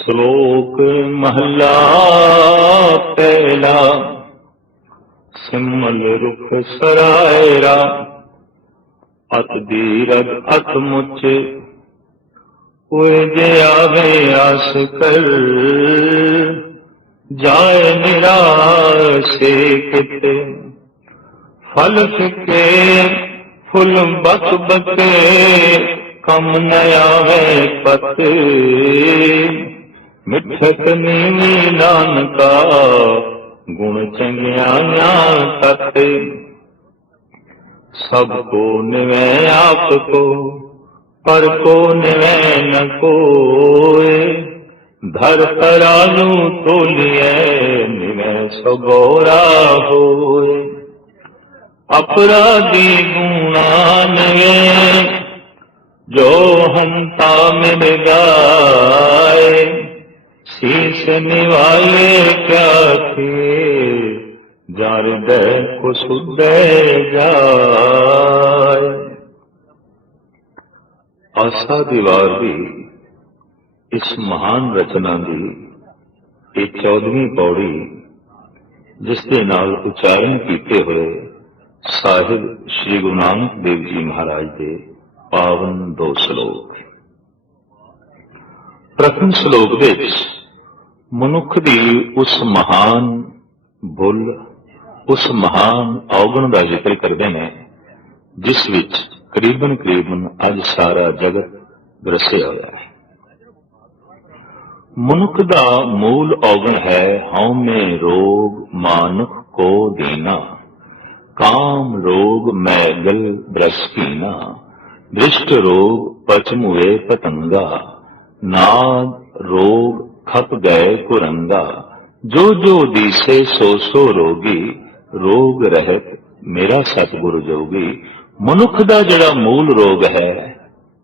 श्लोक महला पहला। सिमल रुख सरायरा अत दीरघ अत मुच कोय जे आवे आस कर जाय निरासे कित फल फिके फुल बक बके कम न आवे पत मिठक नीवी नानका गुण चंगिया तत सबको निवे आपको पर को निवे न कोय धर तराजू तोलिए निवे सगोरा होय अपराधी गुणा निवे जो हमता मिल गाए शीश निवाले क्या थे जार दे को सुदे जाए। आशा दीवार भी इस महान रचना की एक 14वीं पौड़ी जिस दे नाल उच्चारण किए हुए साहिब श्री गुरु नानक देव जी महाराज के पावन 2 श्लोक। प्रथम श्लोक विच मनुख दी उस महान भुल उस महान अवगुण का जिक्र करते हैं जिस विच करीबन अज सारा जगत ग्रसिया होया है। मनुख का मूल अवगुण है हौमे रोग मानुख को दीना काम रोग मैगल ब्रशकीना दृष्ट रोग पचमुए पतंगा नाद रोग खप गए कुरंगा जो जो दिसे सो सो रोगी रोग रहत मेरा सतगुरु जोगी। मनुख का जिहड़ा मूल रोग है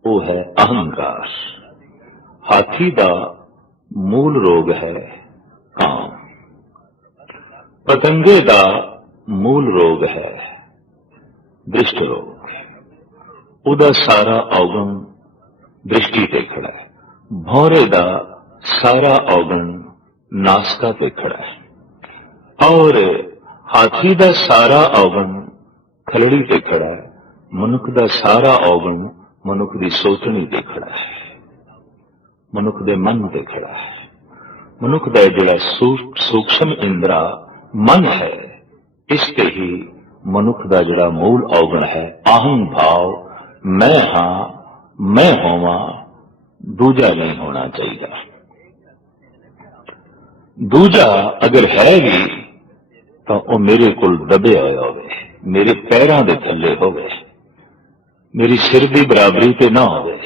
वो है अहंकार। हाथी का मूल रोग है काम। पतंगे का मूल रोग है दृष्ट रोग। उदा सारा अवगुण दृष्टि ते खड़ा है। भौरे का सारा अवगुण नासका पे खड़ा है और हाथी का सारा अवगुण खलड़ी पे खड़ा है। मनुख का सारा अवगुण मनुख की सोचनी पे खड़ा है, मनुख के मन पे खड़ा है। मनुख का जिहड़ा सूक्ष्म इंद्रा मन है इसते ही मनुख का जिहड़ा मूल अवगुण है अहं भाव मैं हाँ मैं होवां दूजा नहीं होना चाहिए। दूजा अगर है भी तो वह मेरे को दबे होया होवे, मेरे पैरों के थले होवे, मेरी सिर की बराबरी ते ना होवे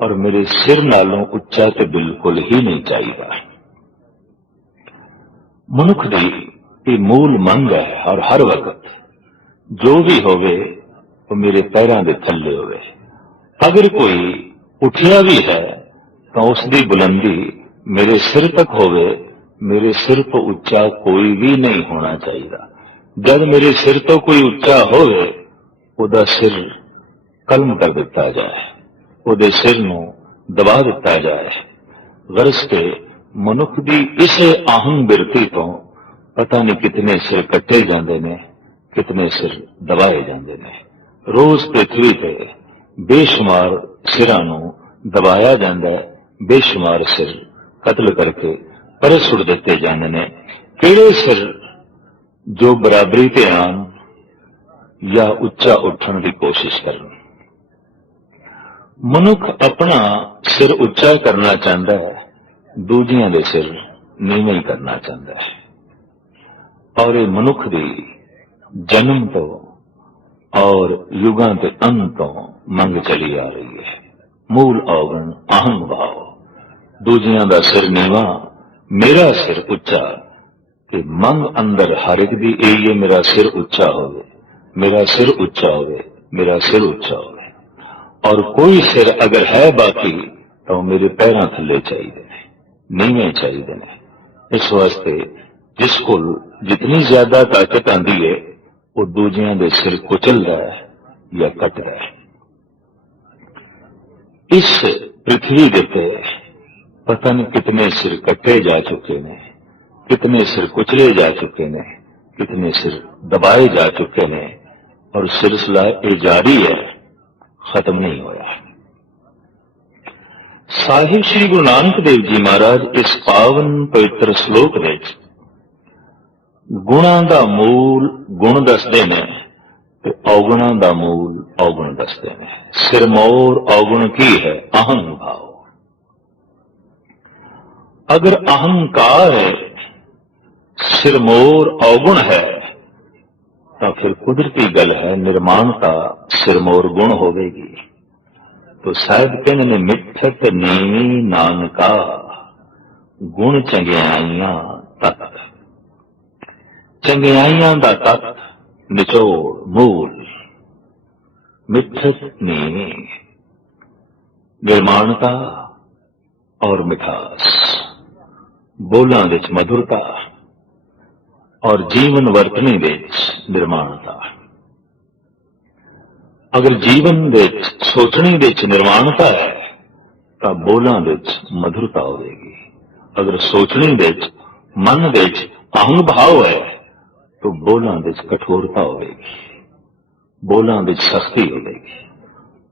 और मेरे सिर नालों उच्चा ते बिल्कुल ही नहीं चाहिए। मनुख की ये मूल मंग है और हर वक्त जो भी होवे वो मेरे पैरों के थले होवे। अगर कोई उठिया भी है तो उसकी बुलंदी मेरे सिर तक होवे, मेरे सिर तो उच्चा कोई भी नहीं होना चाहिए। जब मेरे सिर तो कोई उच्चा होवे उदा सिर कलम कर दिता जाए, उदे सिर नूं दबा दिता जाए। गरज के मनुख की इस आहंग बिरती तो पता नहीं कितने सिर कट्टे जाते ने, कितने सिर दबाए जाते ने। रोज पृथ्वी पे बेशुमार सिरां नूं दबाया जाता है, बेशुमार सिर कत्ल करके परे सुट दिते जाते हैं। किहड़े सिर जो बराबरी ते आन या उच्चा उठण की कोशिश करन। मनुख अपना सिर उच्चा करना चाहता है, दूजियां दे सिर नीवें करना चाहता है और ये मनुख की जन्म तो और युगां ते अंत तो मंग चली आ रही है। मूल अवगुण अहंग भाव, दूजियां दा सिर नीवा मेरा सिर उच्चा कि मंग अंदर हर एक दी यही है मेरा सिर उच्चा होवे, मेरा सिर उच्चा होवे, मेरा सिर उच्चा होवे। और कोई सिर अगर है बाकी तो मेरे पैरों थले चाहिए, नीवे चाहिए ने। इस वास्ते जिसको जितनी ज्यादा ताकत आती है वो दूजियां दे सिर कुचल रहा है या कट रहा है। इस पृथ्वी के पता नहीं कितने सिर कटे जा चुके ने, कितने सिर कुचले जा चुके ने, कितने सिर दबाए जा चुके ने, और सिलसिला ये जारी है, खत्म नहीं होया। साहिब श्री गुरु नानक देव जी महाराज इस पावन पवित्र श्लोक में गुणां दा मूल गुण दसदे ने ते अवगुणां दा मूल अवगुण दसदे ने। सिरमौर अवगुण की है? अहं भाव। अगर अहंकार है, सिरमौर अवगुण है, तो फिर कुदरती गल है निर्माणता सिरमौर गुण होवेगी। तो साहिब कहने ने मिठत नीवी नानका गुण चंगियाइयां तत्त। चंगियाइयां दा तत्त निचोड़ मूल मिठत नीवी, निर्माणता और मिठास, बोलां विच मधुरता और जीवन वर्तनी विच निर्माणता। अगर जीवन विच सोचने विच निर्माणता है तो बोलां विच मधुरता होगी। अगर सोचने विच मन विच अहंग भाव है तो बोलां विच कठोरता होगी, बोलां विच सख्ती होगी।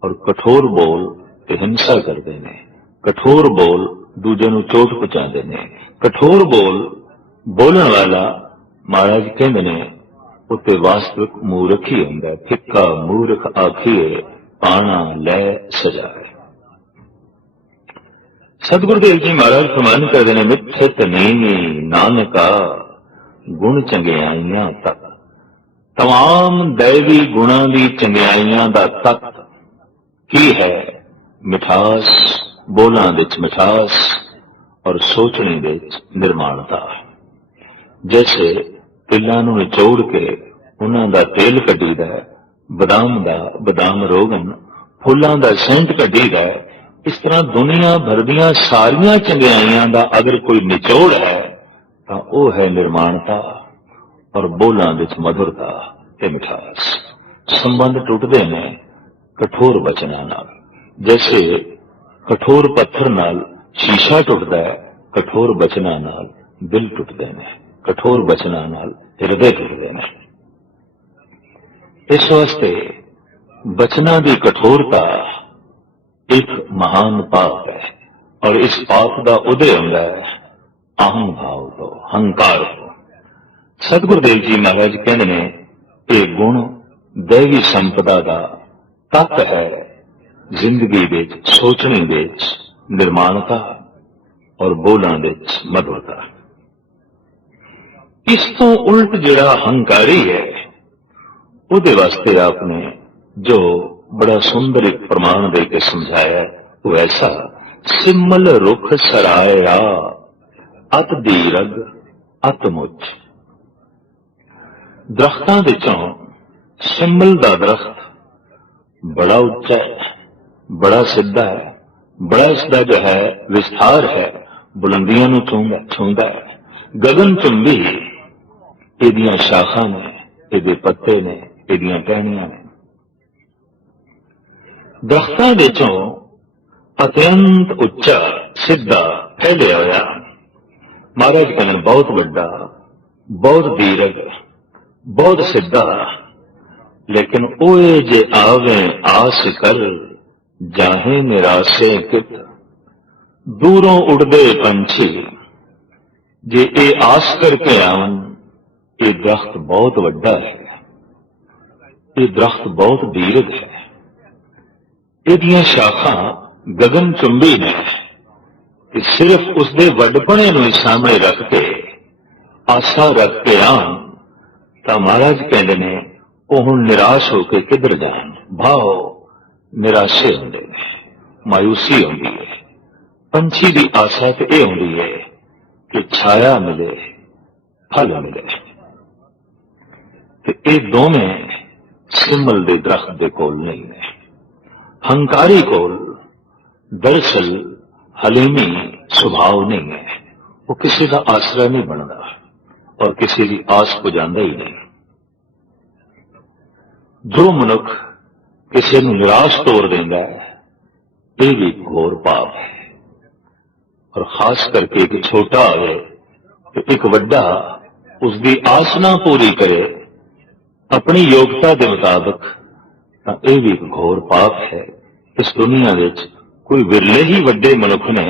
और कठोर बोल ते हिंसा करते हैं, कठोर बोल दूजे नूं चोट पहुंचाते हैं। कठोर बोल बोलण वाला महाराज कहते ने उत्ते वास्तविक मूर्ख ही हुंदा। फिक्का मूर्ख आखिए पाना लै सजाए। सतगुरुदेव जी महाराज फरमान करते हैं मिठत नीवी नानका गुण चंगियाइयां तक। तमाम दैवी गुणां दी चंगियाइयां दा तत्त की है? मिठास, बोलां विच मिठास और सोचने विच निर्माणता। जैसे तिल्लां नूं निचोड़ के उन्हां दा तेल कढीदा, बदाम रोगन, फुल्लां दा सेंट कढीदा, इस तरह दुनिया भर दीयां सारियां चंगियाइयां दा अगर कोई निचोड़ है तो वह है निर्माणता और बोलां विच मधुरता ते मिठास। संबंध टुटदे ने कठोर वचनां नाल। जैसे कठोर पत्थर नाल शीशा टुटदा है, कठोर वचनां नाल दिल टुटदे ने, कठोर वचनां नाल हृदय टुटदे ने। इस वास्ते वचनां दी कठोरता एक महान पाप है और इस पाप का उदय होता है अहं भाव तो, हंकार तो। सतगुरुदेव जी महाराज कहते ने ये गुण दैवी संपदा का तत्त है जिंदगी विच, सोचने विच निर्माणता और बोलां विच मधुरता। इस तो उल्ट जिहड़ा हंकारी है उहदे वास्ते आपने जो बड़ा सुंदर एक प्रमाण दे के समझाया वो ऐसा, सिमल रुख सराया अत दीरग अत मुच। दरख्तां विचों सिमल दा दरख्त बड़ा उच्चा है, बड़ा सीधा है, बड़ा इसका जो है विस्तार है, बुलंदियां नूं छूंदा है। गगन चुंबी इहदियां शाखां ने, इहदे पत्ते ने, इहदियां टहनियां ने। दरख्तां विचों अत्यंत उच्चा सीधा फैलिया होया महाराज कहने बहुत वड्डा, बहुत दीरग, बहुत सीधा, लेकिन ओए जे आवे आस कर जाहे निराशे कित। दूरों उड़दे पंछी जे ए आस करके आवन ये दरख्त बहुत वड्डा है, ये दरख्त बहुत दीरग है, इहदियां शाखां गगन चुंबी ने। सिर्फ उसके वड्डपणे नूं सामने रख के आशा रख के आन तो महाराज कहते ने वो हुण निराश होकर किधर जान। भाव निराशे होंदे ने, मायूसी होंदी है। पंछी की आशा तो यह होंदी है कि छाया मिले, फल मिले। तो ये दोवें सिमल दे दरख्त दे कोल नहीं है। हंकारी कोल दरअसल हलीमी स्वभाव नहीं है, वो किसी का आसरा नहीं बनता और किसी की आस पुजांदा ही नहीं। जो मनुख किसी को निराश तोड़ देंदा है ये भी घोर पाप है। और खास करके एक छोटा आवे तो एक वड्डा उसकी आस ना पूरी करे अपनी योग्यता के मुताबिक, तो यह भी एक घोर पाप है। इस दुनिया विच कोई विरले ही वड्डे मनुख ने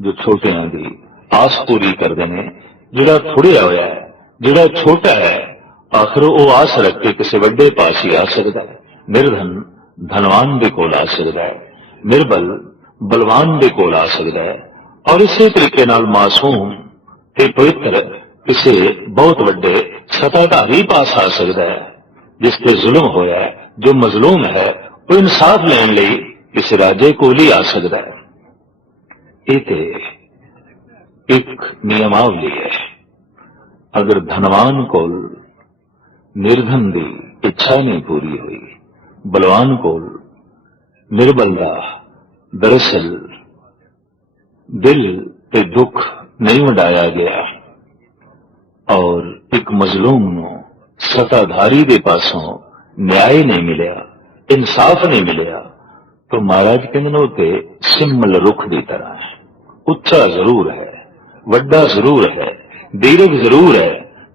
जो छोटियां की आस पूरी करते हैं। जिहड़ा थोड़िया होया है, जिहड़ा छोटा है, आखिर वो आस रख के किसी वड्डे पास ही आ सकता है। निर्धन धनवान दे कोल आ सकता है, निर्बल बलवान दे कोल आ सकता है, और इसी तरीके नाल मासूम ते पवित्र किसी बहुत वड्डे सत्ताधारी पास आ सकता है। जिस पे जुल्म होया है, जो मजलूम है, वो इंसाफ लैन लई किसी राजे कोल ही आ सकता है। ये ते एक नियमावली है। अगर धनवान कोल निर्धन दी इच्छा नहीं पूरी हुई, बलवान कोल निर्बल दा दरअसल दिल ते दुख नहीं वंडाया गया, और एक मजलूम नूं सत्ताधारी दे पासों न्याय नहीं मिलिया, इंसाफ नहीं मिलिया, तो महाराज कहंदे ते सिमल रुख की तरह है। उच्चा जरूर है, वड्डा जरूर है, दीर्घ जरूर है,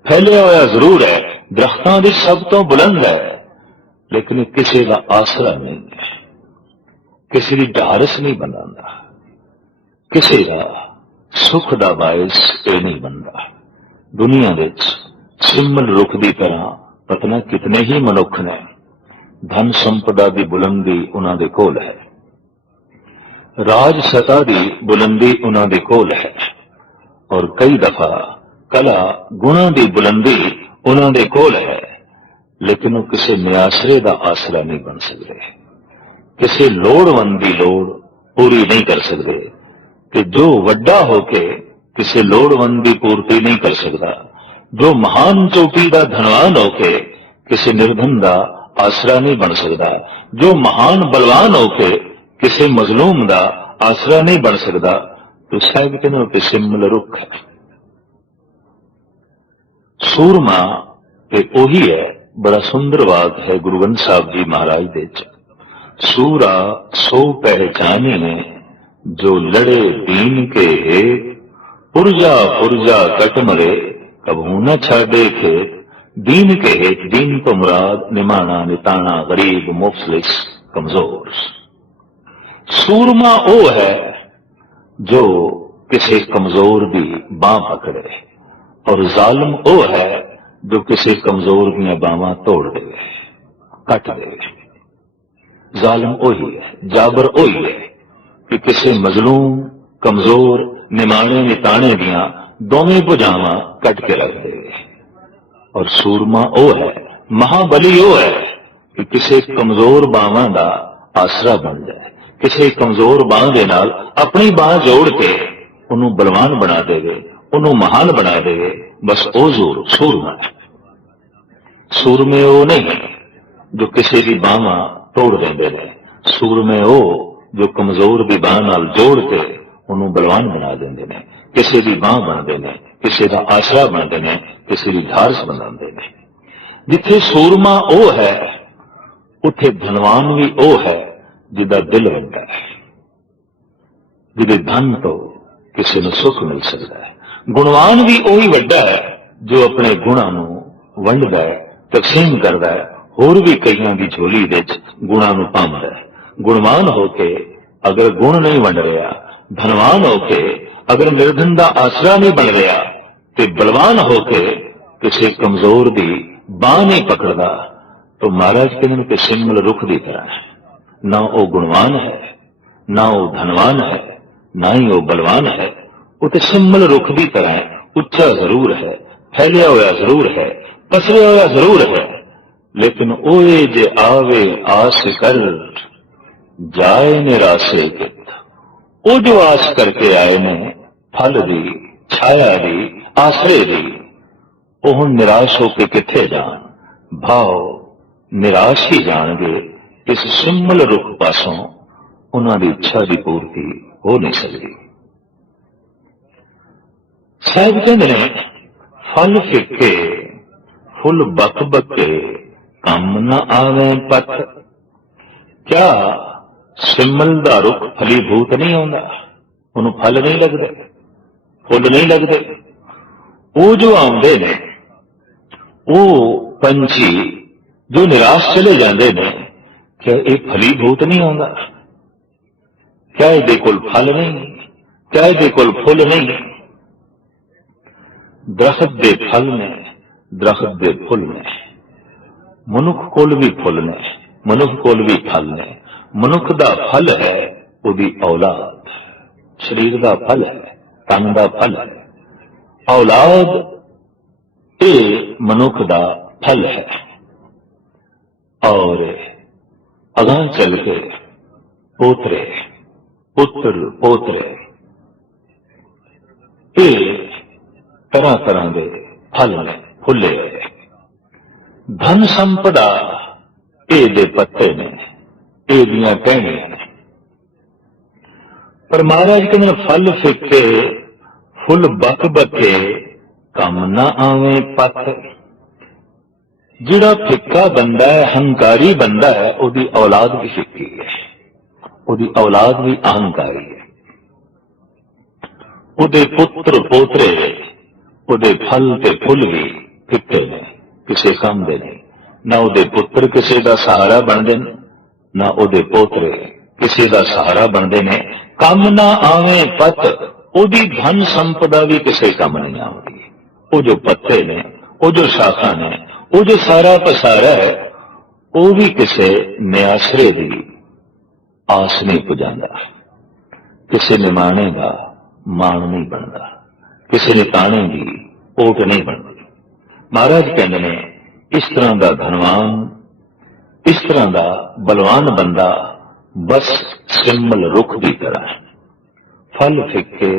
फैलिया होया जरूर है, दरख्तां दी सब तो बुलंद है, लेकिन किसी का आसरा नहीं है, किसी की ढारस नहीं बनाता, किसी का सुख का बायस ये नहीं बनता। दुनिया विच सिमल रुख की तरह पता कितने ही मनुख ने, धन संपदा की बुलंदी उन्हां दे कोल है, राज सत्ता की बुलंदी उन्हां दे कोल है, और कई दफा कला गुणा की बुलंदी उन्हां दे कोल है, लेकिन वो किसी नियासरे का आसरा नहीं बन सकते, किसी लोड़वंद की लोड़ पूरी नहीं कर सकते। कि जो वड्डा होके किसी लोड़वंद की पूर्ति नहीं कर सकता, जो महान चोटी का धनवान होके किसी निर्धन का आसरा नहीं बन सकता, जो महान बलवान होके किसी मजलूम का आसरा नहीं बन सकता, तो साहब कहने कि सिमल रुख है। सूरमा एक ओही है, बड़ा सुंदर वाक है गुरु ग्रंथ साहब जी महाराज दे। सूरा सो पहचाने ने जो लड़े दीन के हेत, पुरजा पुरजा कट मरे कबू न छाड़े खेत। दीन के हेत, दीन तो मुराद निमाना निताना गरीब मुफलिस कमजोर। सूरमा वो है जो किसी कमजोर की बांह पकड़े, और जालिम वो है जो किसी कमजोर दियां बांवां तोड़ दे, कट दे। जालिम वही है, जाबर वही है कि किसी मजलूम कमजोर निमाणे निताने दियां दोवें भुजावां कट के रख दे। और सूरमा वो है, महाबली वो है कि किसी कमजोर बांवां दा आसरा बन जाए, किसी कमजोर बांह दे नाल अपनी बांह जोड़ के उन्होंने बलवान बना देवे, उन्होंने महान बना देवे। बस वो जोर सूरमा है। सूरमे वो नहीं जो किसी की बांवां तोड़ देंदे ने, सूरमे वो जो कमजोर की बांह नाल जोड़ के उन्होंने बलवान बना देंदे ने, किसी की बांह बनते हैं, किसी का आसरा बनते हैं, किसी की ढारस बनाते हैं। जिथे सूरमा वो है, उथे धनवान भी वो है जिदा दिल वड्डा है, जिदे धन तो किसी ने सुख मिल सकता है। गुणवान भी वही वड्डा है जो अपने गुणों को वंडदा है, तकसीम करता है, होर भी कईयां की झोली विच गुणों को पाउंदा है। गुणवान होके अगर गुण नहीं वंड रहा, धनवान होके अगर निर्धन का आसरा नहीं बन रहा, तो बलवान होके किसी कमजोर की बांह नहीं पकड़ता, तो महाराज कहते कि सिमल रुख की तरह है। ना वो गुणवान है, ना वो धनवान है, ना ही वो बलवान है। वो तो सिमल रुख की तरह है, उच्चा जरूर है, फैलिया हुआ जरूर है, पसरिया हुआ जरूर है, लेकिन ओए जे आवे आस कर जाए निराशे कित। वो जो आस करके आए ने फल दी, छाया दी, आसरे दी, वो हुण निराश होकर किथे जान, भाव निराश ही जाणगे। इस सिमल रुख पासों उन्हां दी इच्छा की पूर्ति हो नहीं सकती। साहब कहते हैं फल फिके फुल बक बके कम न आवे पथ। क्या सिमल दा रुख फलीभूत नहीं होंदा? ਉਹਨੂੰ ਫਲ ਨਹੀਂ ਲੱਗਦੇ, ਫੁੱਲ ਨਹੀਂ ਲੱਗਦੇ। ਉਹ ਜੋ ਆਉਂਦੇ ਨੇ ਉਹ ਪੰਛੀ ਜੋ ਨਿਰਾਸ਼ ਚਲੇ ਜਾਂਦੇ ਨੇ, ਕਿ ਇਹ ਫਲੀਭੂਤ ਨਹੀਂ ਆਉਂਦਾ, ਕਿਆ ਇਹਦੇ ਕੋਲ ਫਲ ਨਹੀਂ, ਕਿਆ ਇਹਦੇ ਕੋਲ ਫੁੱਲ ਨਹੀਂ। ਦਰਖਤ ਦੇ ਫਲ ਨੇ, ਦਰਖਤ ਦੇ ਫੁੱਲ ਨੇ, ਮਨੁੱਖ ਕੋਲ ਵੀ ਫੁੱਲ ਨੇ, ਮਨੁੱਖ ਕੋਲ ਵੀ ਫਲ ਨੇ। ਮਨੁੱਖ ਦਾ ਫਲ ਹੈ ਉਹਦੀ ਔਲਾਦ, ਸਰੀਰ ਦਾ ਫਲ ਹੈ, ਤਨ ਦਾ ਫਲ ਹੈ। ਔਲਾਦ ਇਹ ਮਨੁੱਖ ਦਾ ਫਲ ਹੈ। और अगां चल के पोतरे, पुत्र पोतरे, ये तरह तरह के फल ने फुले हुए। धन संपदा ये दे पत्ते ने, ये दियां टहनियां ने। पर महाराज कहते फल फिक्के फुल बक बके कम ना आवे पत। जिहड़ा फिक्का बंदा है, हंकारी बंदा है, उसकी औलाद भी फिक्की है, उसकी औलाद भी अहंकारी है। उहदे पुत्र पोतरे, उहदे फल ते फुल भी फिक्के ने, किसी काम दे नहीं। ना उहदे पुत्र किसी का सहारा बनते हैं, ना उहदे पोतरे किसी का सहारा बनते हैं। कम ना आवे पत, उहदी धन संपदा भी किसी काम नहीं आती। वो जो पत्ते ने, वो जो शाखा ने, वो जो सारा पसारा है, वो भी किसी निआसरे की आस नहीं पुजांदा, किसी निमाणे का मान नहीं बनता, किसी निताणे की ओट नहीं बनती। महाराज कहते ने इस तरह का धनवान, इस तरह का बलवान बंदा बस सिमल रुख की तरह, फल फिक्के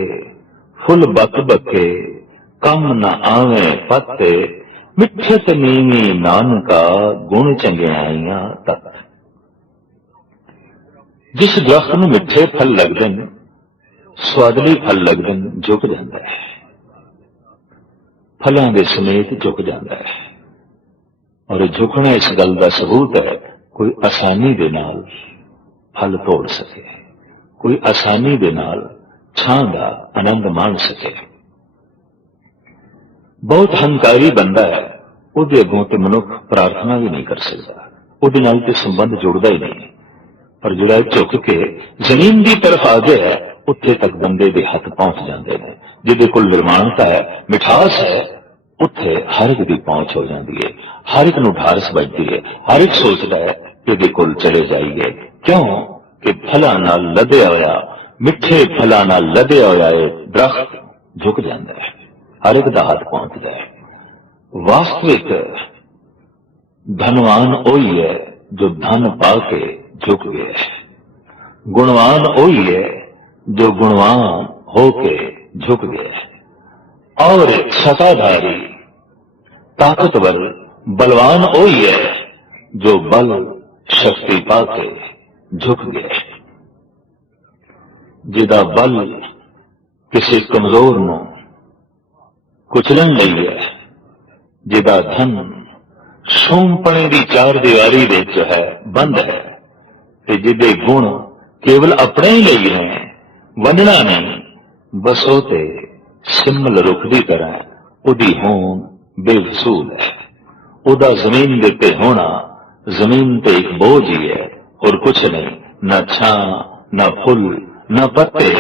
फुल बक बके कम न आवे पत्ते। मिठत नीवी नानका गुण चंगियाइयां तक। जिस दरख्त में मिठे फल लगते हैं, स्वादली फल लगते हैं, झुक जाता है, फलों के समेत झुक जाता है। और झुकना इस गल का सबूत है, कोई आसानी दे नाल फल तोड़ सके, कोई आसानी दे नाल छां दा आनंद मान सके। बहुत हंकारी बंदा है, ਉਹਦੇ ਅੱਗੋਂ ਤੇ ਮਨੁੱਖ ਪ੍ਰਾਰਥਨਾ ਵੀ ਨਹੀਂ ਕਰ ਸਕਦਾ, ਉਹਦੇ ਨਾਲ ਤੇ ਸੰਬੰਧ ਜੁੜਦਾ ਹੀ ਨਹੀਂ। ਪਰ ਜਿਹੜਾ ਝੁਕ ਕੇ ਜ਼ਮੀਨ ਦੀ ਤਰਫ ਆ ਗਿਆ, ਉੱਥੇ ਤੱਕ ਬੰਦੇ ਦੇ ਹੱਥ ਪਹੁੰਚ ਜਾਂਦੇ ਨੇ। ਜਿਹਦੇ ਕੋਲ ਨਿਰਮਾਣਤਾ ਹੈ, ਮਿਠਾਸ ਹੈ, ਉੱਥੇ ਹਰ ਇੱਕ ਦੀ ਪਹੁੰਚ ਹੋ ਜਾਂਦੀ ਹੈ, ਹਰ ਇੱਕ ਨੂੰ ਢਾਰਸ ਵੱਜਦੀ ਹੈ, ਹਰ ਇੱਕ ਸੋਚਦਾ ਹੈ ਕਿ ਇਹਦੇ ਕੋਲ ਚਲੇ ਜਾਈਏ। ਕਿਉਂ ਕਿ ਫਲਾਂ ਨਾਲ ਲੱਦਿਆ ਹੋਇਆ, ਮਿੱਠੇ ਫਲਾਂ ਨਾਲ ਲੱਦਿਆ ਹੋਇਆ ਇਹ ਦਰਖਤ ਝੁਕ ਜਾਂਦਾ ਹੈ, ਹਰ ਇੱਕ ਦਾ ਹੱਥ ਪਹੁੰਚਦਾ ਹੈ। वास्तविक धनवान वही है जो धन पाके झुक गया, गुणवान वही है जो गुणवान होके झुक गया। और सत्ताधारी ताकतवर बलवान वही है जो बल शक्ति पाके झुक गया। जिदा बल किसी कमजोर नूं कुचलन लई है, जिदा धन शोमपणे की चार दीवारी विच है बंद है, जिदे गुण केवल अपने ही लिए हैं, वंडना नहीं, बस ओते सिमल रुख की तरह उदी होंद बेवसूल है। उदा जमीन दे ते होना जमीन ते एक बोझ ही है और कुछ नहीं, न छां न फुल न पत्ते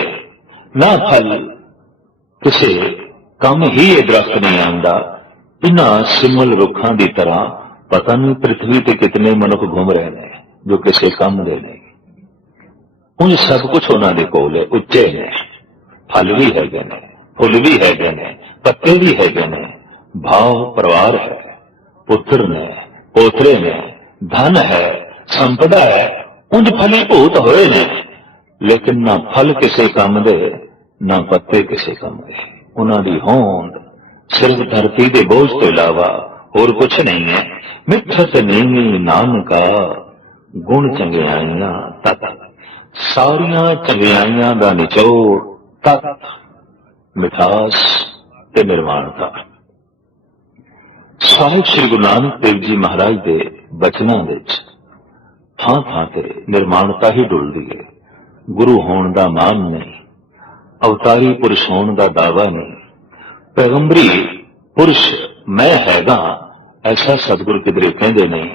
न फल, किसी कम ही ये दरख्त नहीं आंदा। इन्हां सिमल रुखां की तरह पता नहीं पृथ्वी ते कितने मनुख घूम रहे हैं जो किसी काम दे नहीं। उन सब कुछ उन्होंने कोल है, उच्चे ने, फल भी है, फुल भी है, पत्ते भी है, भाव परिवार है, पुत्र ने, पोतरे ने, धन है, संपदा है, उंज फलीभूत होए ने, लेकिन ना फल किसी काम दे, ना पत्ते किसी काम दे। उन्होंने होंद सिर्फ धरती के बोझ तो इलावा और कुछ नहीं है। मिठत नीवी नानका गुण चंगियाइयां तत। सारियां चंगियाइयां दा निचोड़ तत मिठास ते निर्माणता। साहिब श्री गुरु नानक देव जी महाराज के बचनों विच थां थां ते निर्माणता ही डुलदी है। गुरु होण दा मान नहीं, अवतारी पुरुष होने का दावा नहीं, पैगंबरी पुरुष मैं हैगा ऐसा सतगुरु किधरे कहते नहीं।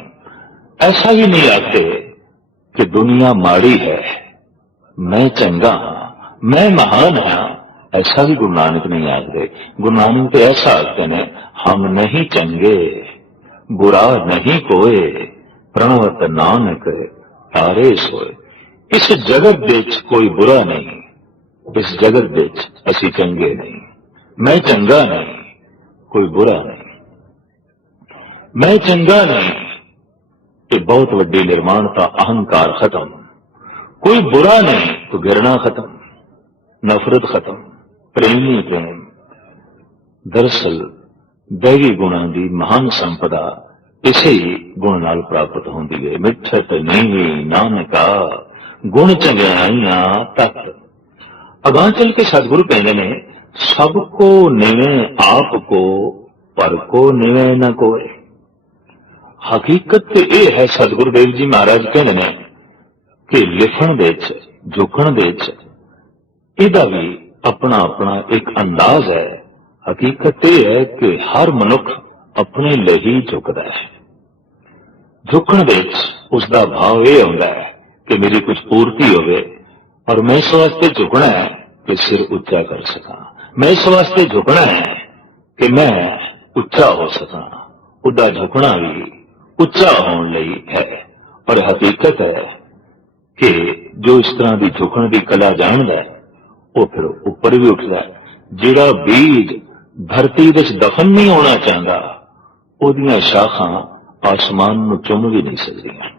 ऐसा भी नहीं आखते कि दुनिया माड़ी है, मैं चंगा हाँ, मैं महान हाँ, ऐसा भी गुरु नानक नहीं आखते। गुरु नानक तो ऐसा आखते ने, हम नहीं चंगे बुरा नहीं कोए, प्रणवत नानक तारे सोए। इस जगत विच कोई बुरा नहीं, इस जगत विच असी चंगे नहीं। मैं चंगा नहीं, कोई बुरा नहीं। मैं चंगा नहीं तो बहुत वड्डी निर्माणता, अहंकार खत्म। कोई बुरा नहीं तो घृणा खत्म, नफरत खत्म, प्रेम ही प्रेम। दरअसल दैवी गुणां की महान संपदा इसे ही गुण नाल प्राप्त होंदी है। मिठत नीवी नानका गुण चंगियाइयां तक। अगां चल के सतगुरु कहते ने, सबको निवे आपको पर को निवे न कोई। हकीकत तो यह है, सतगुरुदेव जी महाराज कहते हैं कि लिखण दे झुकण दे इहदा भी अपना अपना एक अंदाज है। हकीकत यह है कि हर मनुख अपने लिए ही झुकदा है। झुकण दे उसका भाव यह होता है कि मेरी कुछ पूर्ति होवे, और मैं इस वास्ते झुकना है कि सिर उच्चा कर सका। मैं इस वास्ते झुकना है कि मैं उच्चा हो सका। उदा झुकना भी उच्चा होने लई है। और हकीकत है कि जो इस तरह की झुकण की कला जानदा है, वो फिर ऊपर भी उठदा है। जिहड़ा बीज धरती विच दफन नहीं होना चाहता, उहदियां शाखां आसमान नूं चुम भी नहीं सकदियां।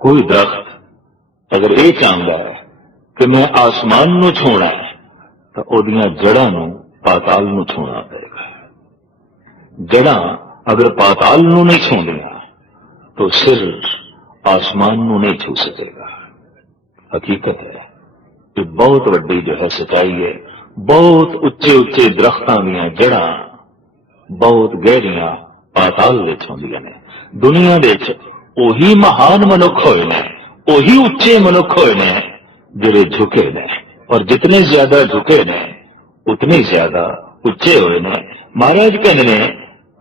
कोई दरख्त अगर यह चाहता है कि मैं आसमान नूं छूना है, तो उहदियां जड़ां नूं पाताल नूं छूना पएगा। जड़ां अगर पाताल नूं नहीं छूंदियां तो सिर आसमान नूं नहीं छू सकेगा। हकीकत है कि बहुत वड्डी जो है सच्चाई है। बहुत उच्चे उच्चे दरख्तां दीयां जड़ां बहुत गहरियां पाताल विच होंदियां ने। दुनिया विच ओही महान मनुख होए ने, ओही उच्चे मनुख होए ने जिहड़े झुके ने, और जितने ज्यादा झुके ने उतने ज्यादा उच्चे होए ने। महाराज कहने ने,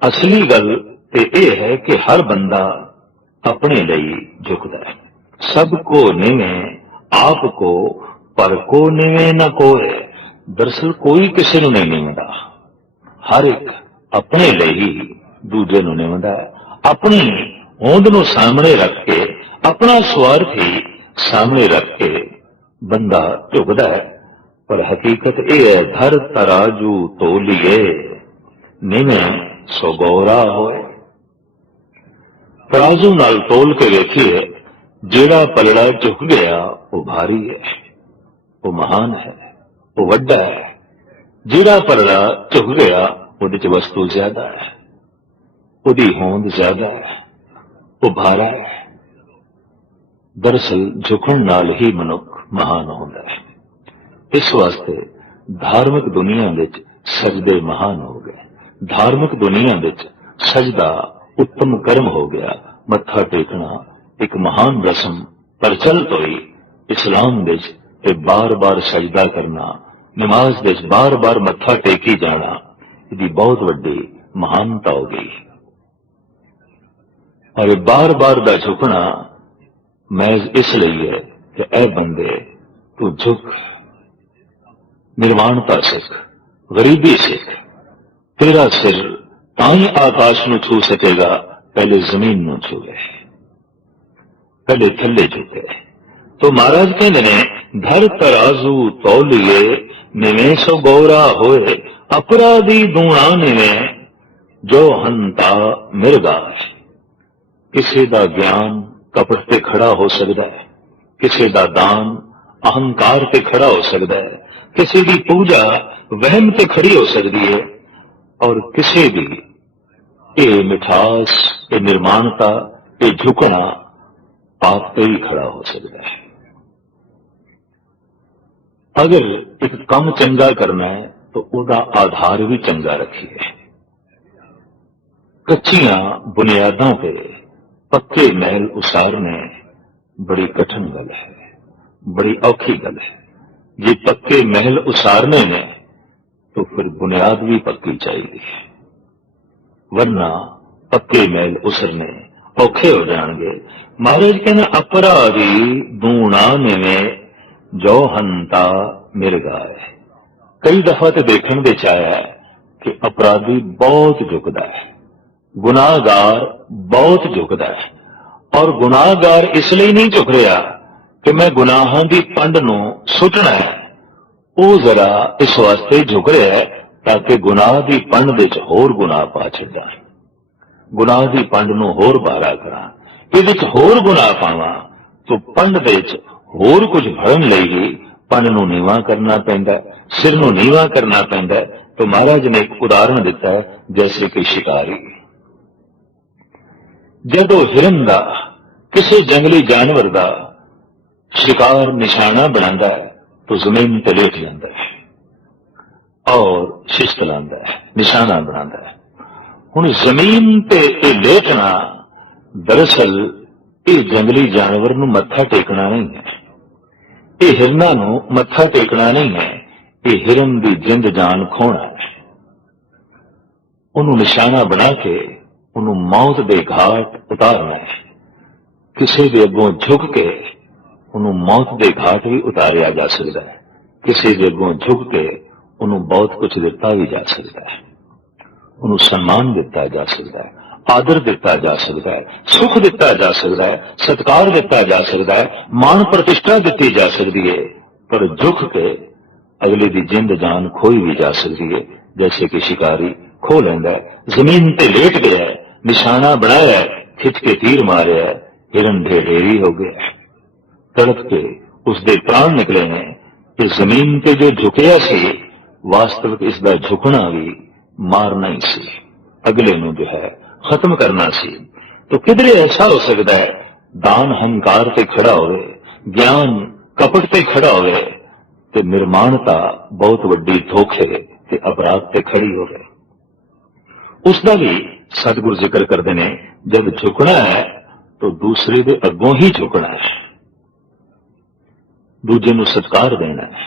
असली गल ते यह है कि हर बंदा अपने लिए झुकदा है। सबको निवे आपको पर को निवे न कोए। दरअसल कोई किसी नूं नहीं निवदा, हर एक अपने लिए ही दूजे नूं निवदा है। अपनी होंद नूं सामने रख के, अपना स्वार्थ ही सामने रख के बंदा झुकदा है। पर हकीकत यह है, धर तराजू तोलिए निवे सो गौरा होए। तराजू नाल तोल के वेखिए, जेड़ा पलड़ा झुक गया वो भारी है, वो महान है, वो वड्डा है। जेड़ा पलड़ा झुक गया उहदे च वस्तु ज्यादा है, उहदी होंद ज्यादा है, वो भारा है। दरअसल झुकण नाल ही मनुख महान होंदा है। इस वास्ते धार्मिक दुनिया विच सजदे महान हो गए। धार्मिक दुनिया विच सजदा उत्तम कर्म हो गया। मत्था टेकना एक महान रस्म प्रचलित हुई। इस्लाम विच बार बार सजदा करना, नमाज विच बार बार मत्था टेकी जाना, इसकी बहुत वड्डी महानता हो गई। और बार बार दा झुकना महज इसलिए है कि ऐ बंदे तू झुक, निर्वाणता सीख, गरीबी सीख। तेरा सिर ताई आकाश नूं छू सकेगा, पहले जमीन नूं छूए, पहले थल्ले झुके। तो महाराज कहते ने, धर तराजू तौलिए निवे सो गौरा होए। अपराधी दूणा निवे जो हंता मिर्गा। किसी दा ज्ञान कपट ते खड़ा हो सकता है, किसी दा दान अहंकार ते खड़ा हो सकता है, किसी की पूजा वहम ते खड़ी हो सकती है, और किसी भी ये मिठास, ये निर्माणता, ये झुकना पाप पे ही खड़ा हो सकता है। अगर एक काम चंगा करना है तो उसका आधार भी चंगा रखिए। कच्चियां बुनियादों पे पक्के महल उसारने बड़ी कठिन गल है, बड़ी औखी गल है। जे पक्के महल उसारने ने तो फिर बुनियाद भी पक्की चाहिए, वरना पक्के महल उसरने औखे हो जाएंगे। महाराज कहना अपराधी दूना में जो हंता मिर्गाए। कई दफा तो देखने दे आया कि अपराधी बहुत झुकदा है, गुनाहगार बहुत झुकदा है, और गुनाहगार इसलिए नहीं झुक रहा कि मैं गुनाहां दी पंड नूं सुटना है, वो जरा इस वास्ते झुक रहा है ताकि गुनाह दी पंड दे च होर गुनाह पा छड्डां, गुनाह दी पंड नूं होर बारा करां, इहदे च होर गुनाह पावां तो पंड दे च होर कुछ भरन लई पंड नूं नीवां करना पैंदा, सिर नूं नीवां करना पैंदा। तो महाराज ने एक उदाहरण दिता है, जैसे कि शिकारी जदों हिरन दा किसी जंगली जानवर दा शिकार निशाना बनांदा है तो जमीन ते लेट जांदा है और शिश्त लांदा है, निशाना बनांदा है। हुण जमीन ते लेटना दरअसल ये जंगली जानवर नूं मत्था टेकना नहीं है, ये हिरना नूं मत्था टेकना नहीं है, ये हिरन दी जिंद जान खोना है। उन्होंने निशाना बना के उन्होंने मौत दे घाट उतारना है। किसी के अगों झुक के उन्होंने मौत दे घाट भी उतारिया जा सकता है, किसी के अगों झुक के उन्होंने बहुत कुछ दिता भी जा सकता है, उन्होंने सम्मान दिता जा सकता है, आदर दिता जा सकता है, सुख दिता जा सकता है, सत्कार दिता जा सकता है, मान प्रतिष्ठा दी जा सकती है, पर झुक के अगले की जिंद जान खोई भी जा सकती है। जैसे कि शिकारी खो लेंदा है, जमीन ते लेट गया है, निशाना बनाया है, खिंच के तीर मारे है, हिरन ढेरी हो गया, तड़प के उसके प्राण निकले हैं। कि जमीन पे जो झुकया सी वास्तविक इसका झुकना भी मारना ही सी, अगले नूं जो है खत्म करना सी। तो किधरे ऐसा हो सकता है दान हंकार ते खड़ा होवे, ज्ञान कपट ते खड़ा होवे, ते निर्माणता बहुत वड्डी धोखे ते अपराध ते खड़ी होवे। उसका भी सतगुरु जिक्र करते हैं, जब झुकना है तो दूसरे के अगों ही झुकना है, दूजे नूं सत्कार देना है,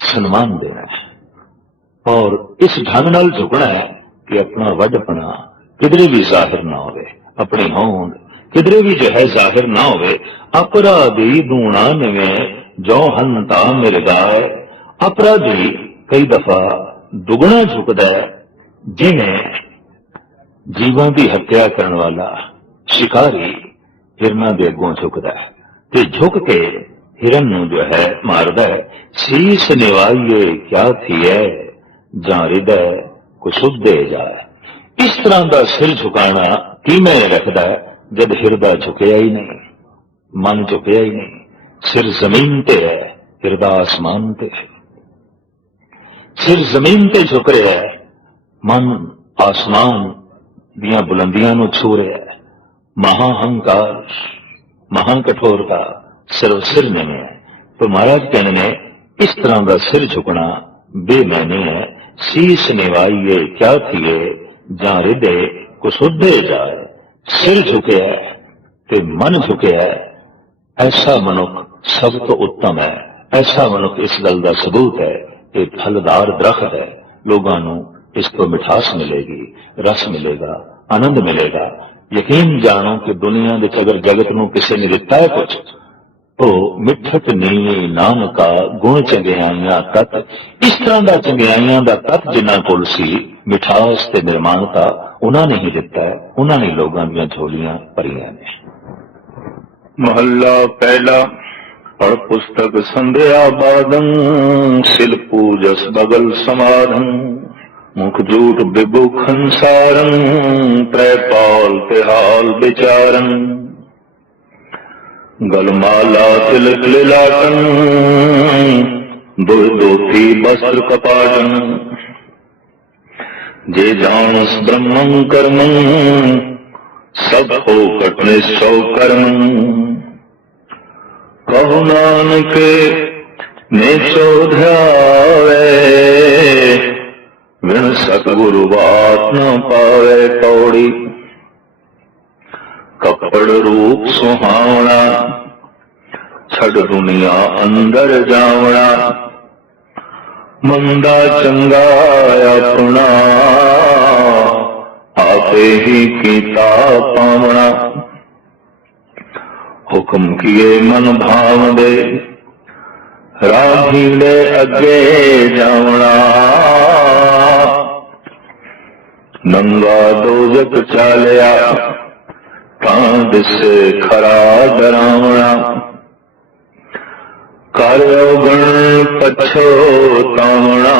सम्मान देना है, और इस ढंग नाल झुकना है कि अपना वड्डपना किधरे भी जाहिर ना होवे, अपनी होंद किधरे भी जो है जाहिर ना होवे। अपराधी दूना में जो हंता मिर्गाए। अपराधी कई दफा दुगना झुकदा है, जिन्हें जीवां की हत्या करने वाला शिकारी हिरना दे अगों झुकदा है, ते झुक के हिरन नूं जो है मारदा है। शीश निवाइए क्या थी है, जां हृदय को शुद्धे जाए। इस तरह का सिर झुकाना कीमे रखता है जब हिरदा झुकया ही नहीं, मन झुकया ही नहीं, सिर जमीन ते है, हिरदा आसमान ते है। सिर जमीन ते झुक रहा है, मन आसमान दियां बुलंदियां नूं छू रहा है। महाहंकार महाकठोरता सिर्फ सिर नहीं है। तो महाराज कहने ने इस तरह का सिर झुकना बेमैनी है। शीश निवाइए क्या थिए, जां हृदय को शुद्धे जाए। सिर झुके है ते मन झुके है, ऐसा मनुख सब तो उत्तम है। ऐसा मनुख इस गल का सबूत है कि फलदार दरख्त है, लोगों नूं इस तो मिठास मिलेगी, रस मिलेगा, आनंद मिलेगा। यकीन जानो कि दुनिया के अगर जगत नूं किसी ने दिता है कुछ तो मिठत नीवी नानका गुण चंगियाइयां तत। इस तरह का चंगियाइयां का तत जिन्हां कोल सी, मिठास ते निर्माणता उन्होंने ही दिता है, उन्होंने लोगों दी झोलियां भरियां ने। महला पहला। पढ़ पुस्तक संध्या बादं, सिल पूजस बगल समाधं। मुख जूठ बिबु खंसारं, त्रैपाल तिहाल विचारं। गलमाला तिलक लिलाटन, दुर्दोती वस्त्र कपाटन। जे जानस ब्रह्मं कर्मं, सब हो कट निश्चय कर्मं। कहु नानक नेचो ध्यावे, विन सतगुरु बात न पावे पौड़ी। कपड़ रूप सुहावना, छड़ दुनिया अंदर जावना, मंदा चंगा अपना आपे ही कीता पावना। हुक्म किए मन भाव दे राही दे अगे जावना, नंगा दोजक चालिया तां दिसे खरा डरावना। करो गुण पछोतावना,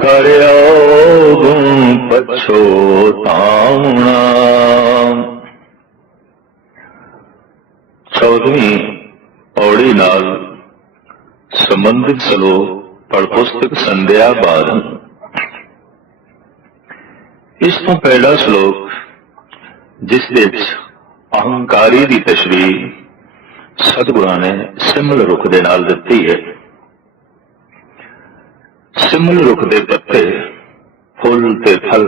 करो गुण पछोतावना। 14वीं पौड़ी नाल संबंधित श्लोक पढ़ पुस्तक संध्या 12। इस तो पहला श्लोक जिस विच अहंकारी की तशरीह सतगुरां ने सिमल रुख दे नाल दित्ती है। सिमल रुख दे पत्ते फुल ते फल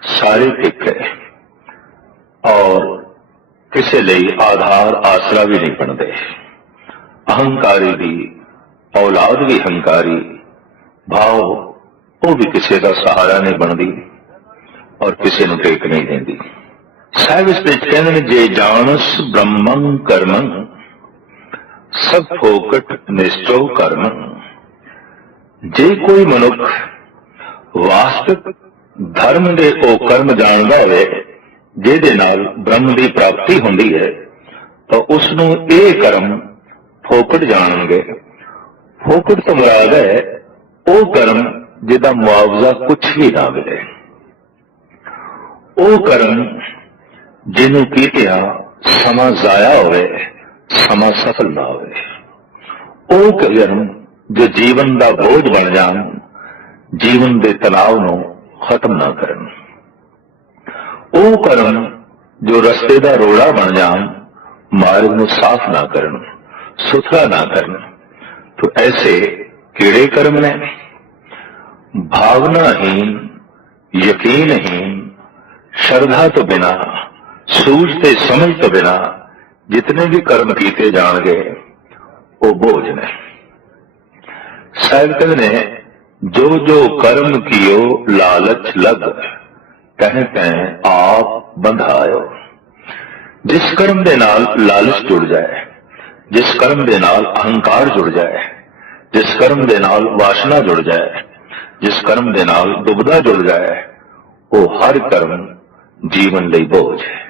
सारे एक है और किसी लई आधार आसरा भी नहीं बनते। अहंकारी भी औलाद भी हंकारी, भाव वो भी किसी का सहारा नहीं बनती और किसी को टेक नहीं देती। साहिब इस कहते हैं जे जानस ब्रह्मं कर्मं सब फोकट निश्चो कर्मं। जे कोई मनुख वास्तविक धर्म दे ओ कर्म जानदा है जिहदे नाल ब्रह्म की प्राप्ति होंदी है तो उसनों ये कर्म फोकट जानणगे। फोकट तो मुराद है वो कर्म जिहदा मुआवजा कुछ भी ना मिले, वो कर्म जिन्हों कीतिया समा जाया होवे, समा सफल ना होवे, वो कर्म जो जीवन का बोझ बन जान, जीवन के तनाव नूं खत्म ना करन, वो कर्म जो रस्ते का रोड़ा बन जान, मार्ग नूं साफ ना करन, सुथरा ना करन। तो ऐसे किड़े कर्म ने? भावनाहीन, यकीनहीन, श्रद्धा तो बिना, सूझते समझ तो बिना जितने भी कर्म किए जाएंगे वो बोझ ने। साहिब कहते ने जो जो कर्म कियो लालच लग, कहें तैं आप बंधायो। जिस कर्म दे नाल लालच जुड़ जाए, जिस कर्म दे नाल अहंकार जुड़ जाए, जिस कर्म दे नाल वासना जुड़ जाए, जिस कर्म दे नाल दुबदा जुड़ जाए, वो हर कर्म जीवन लई बोझ है।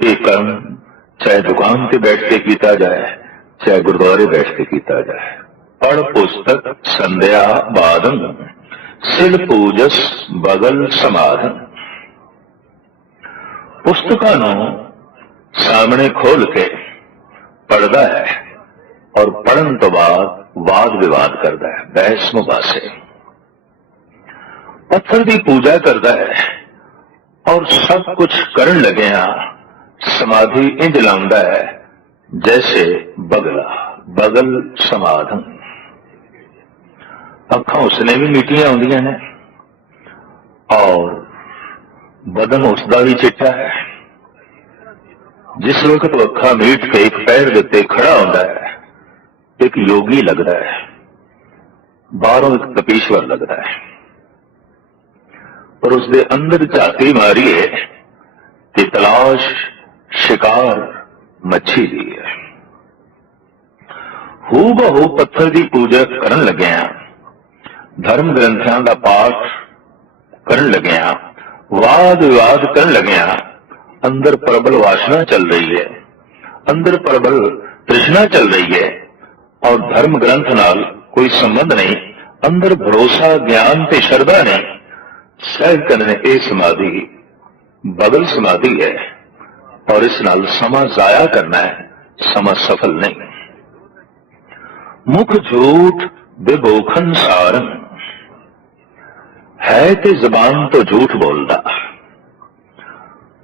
ये कर्म चाहे दुकान से बैठ के किया जाए, चाहे गुरुद्वारे बैठ के किया जाए। पढ़ पुस्तक संध्या 12, सिर पूजस बगल समाधन। पुस्तकां नूं सामने खोल के पढ़ता है और पढ़न तो बाद वाद विवाद करता है, बहस मुबासे। पत्थर की पूजा करता है और सब कुछ करन लगे समाधि इंज लाउंदा है जैसे बगला, बगल समाधन। अखां उसने भी मीटियां आउंदियां ने और बदन उसका भी चिट्टा है। जिस वक्त वो अखा मीट के एक पैर देते खड़ा होता है, एक योगी लगता है, बाहरों एक तपीश्वर लगता है, पर उसके अंदर झाती मारी है कि तलाश शिकार मच्छी दी है। हू बहु पत्थर की पूजा करन लगे, धर्म ग्रंथों का पाठ करन लगे, वाद विवाद करन लगे, अंदर प्रबल वासना चल रही है, अंदर प्रबल तृष्णा चल रही है और धर्म ग्रंथ नाल कोई संबंध नहीं, अंदर भरोसा ज्ञान ते श्रद्धा नहीं। शायद कहने ये समाधि बगल समाधि है और इस नाल समा जाया करना है, समा सफल नहीं। मुख झूठ बेबोखन सारन है कि जबान तो झूठ बोलता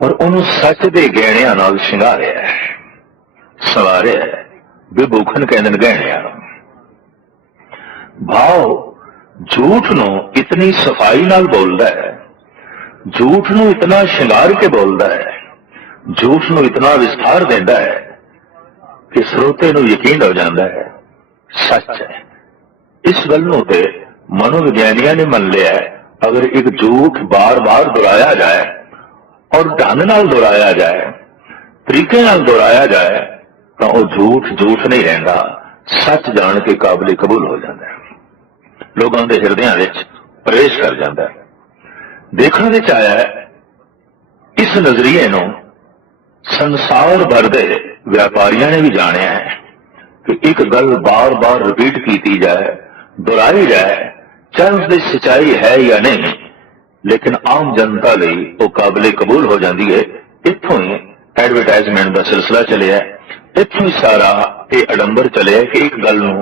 और उन्होंने सच के गहणिया नाल शिंगारिया है, सवारिया है। बेबोखन कहते गहणिया भाव झूठ नो इतनी सफाई नाल बोलता है, झूठ नो इतना शिंगार के बोलता है, झूठ नो इतना विस्तार देता है कि ਸਰੋਤੇ ਨੂੰ ਯਕੀਨ ਹੋ ਜਾਂਦਾ ਹੈ ਸੱਚ ਹੈ। ਇਸ ਗੱਲ ਨੂੰ ਤੇ ਮਨੋਵਿਗਿਆਨੀਆਂ ਨੇ ਮੰਨ ਲਿਆ ਹੈ, ਅਗਰ ਇੱਕ ਝੂਠ ਬਾਰ-ਬਾਰ ਦੁਹਰਾਇਆ ਜਾਏ ਔਰ ਢੰਗ ਨਾਲ ਦੁਹਰਾਇਆ ਜਾਏ, ਤਰੀਕੇ ਨਾਲ ਦੁਹਰਾਇਆ ਜਾਏ, ਤਾਂ ਉਹ ਝੂਠ ਝੂਠ ਨਹੀਂ ਰਹਿੰਦਾ, ਸੱਚ ਜਾਣ ਕੇ ਕਾਬਲੇ ਕਬੂਲ ਹੋ ਜਾਂਦਾ ਹੈ, ਲੋਕਾਂ ਦੇ ਹਿਰਦਿਆਂ ਵਿੱਚ ਪ੍ਰਵੇਸ਼ ਕਰ ਜਾਂਦਾ ਹੈ। ਦੇਖਣ ਵਿੱਚ ਆਇਆ ਹੈ ਇਸ ਨਜ਼ਰੀਏ ਨੂੰ ਸੰਸਾਰ ਭਰ ਦੇ व्यापारियों ने भी जाने है कि एक गल बार बार रिपीट की जाए, दोहराई जाए, चाहे उसकी सच्चाई है या नहीं, लेकिन आम जनता लिए वो काबिले कबूल हो जाती है। इत्थों ही एडवरटाइजमेंट का सिलसिला चलिया, इत्थों ही सारा ये अडंबर चलिया कि एक गल नूं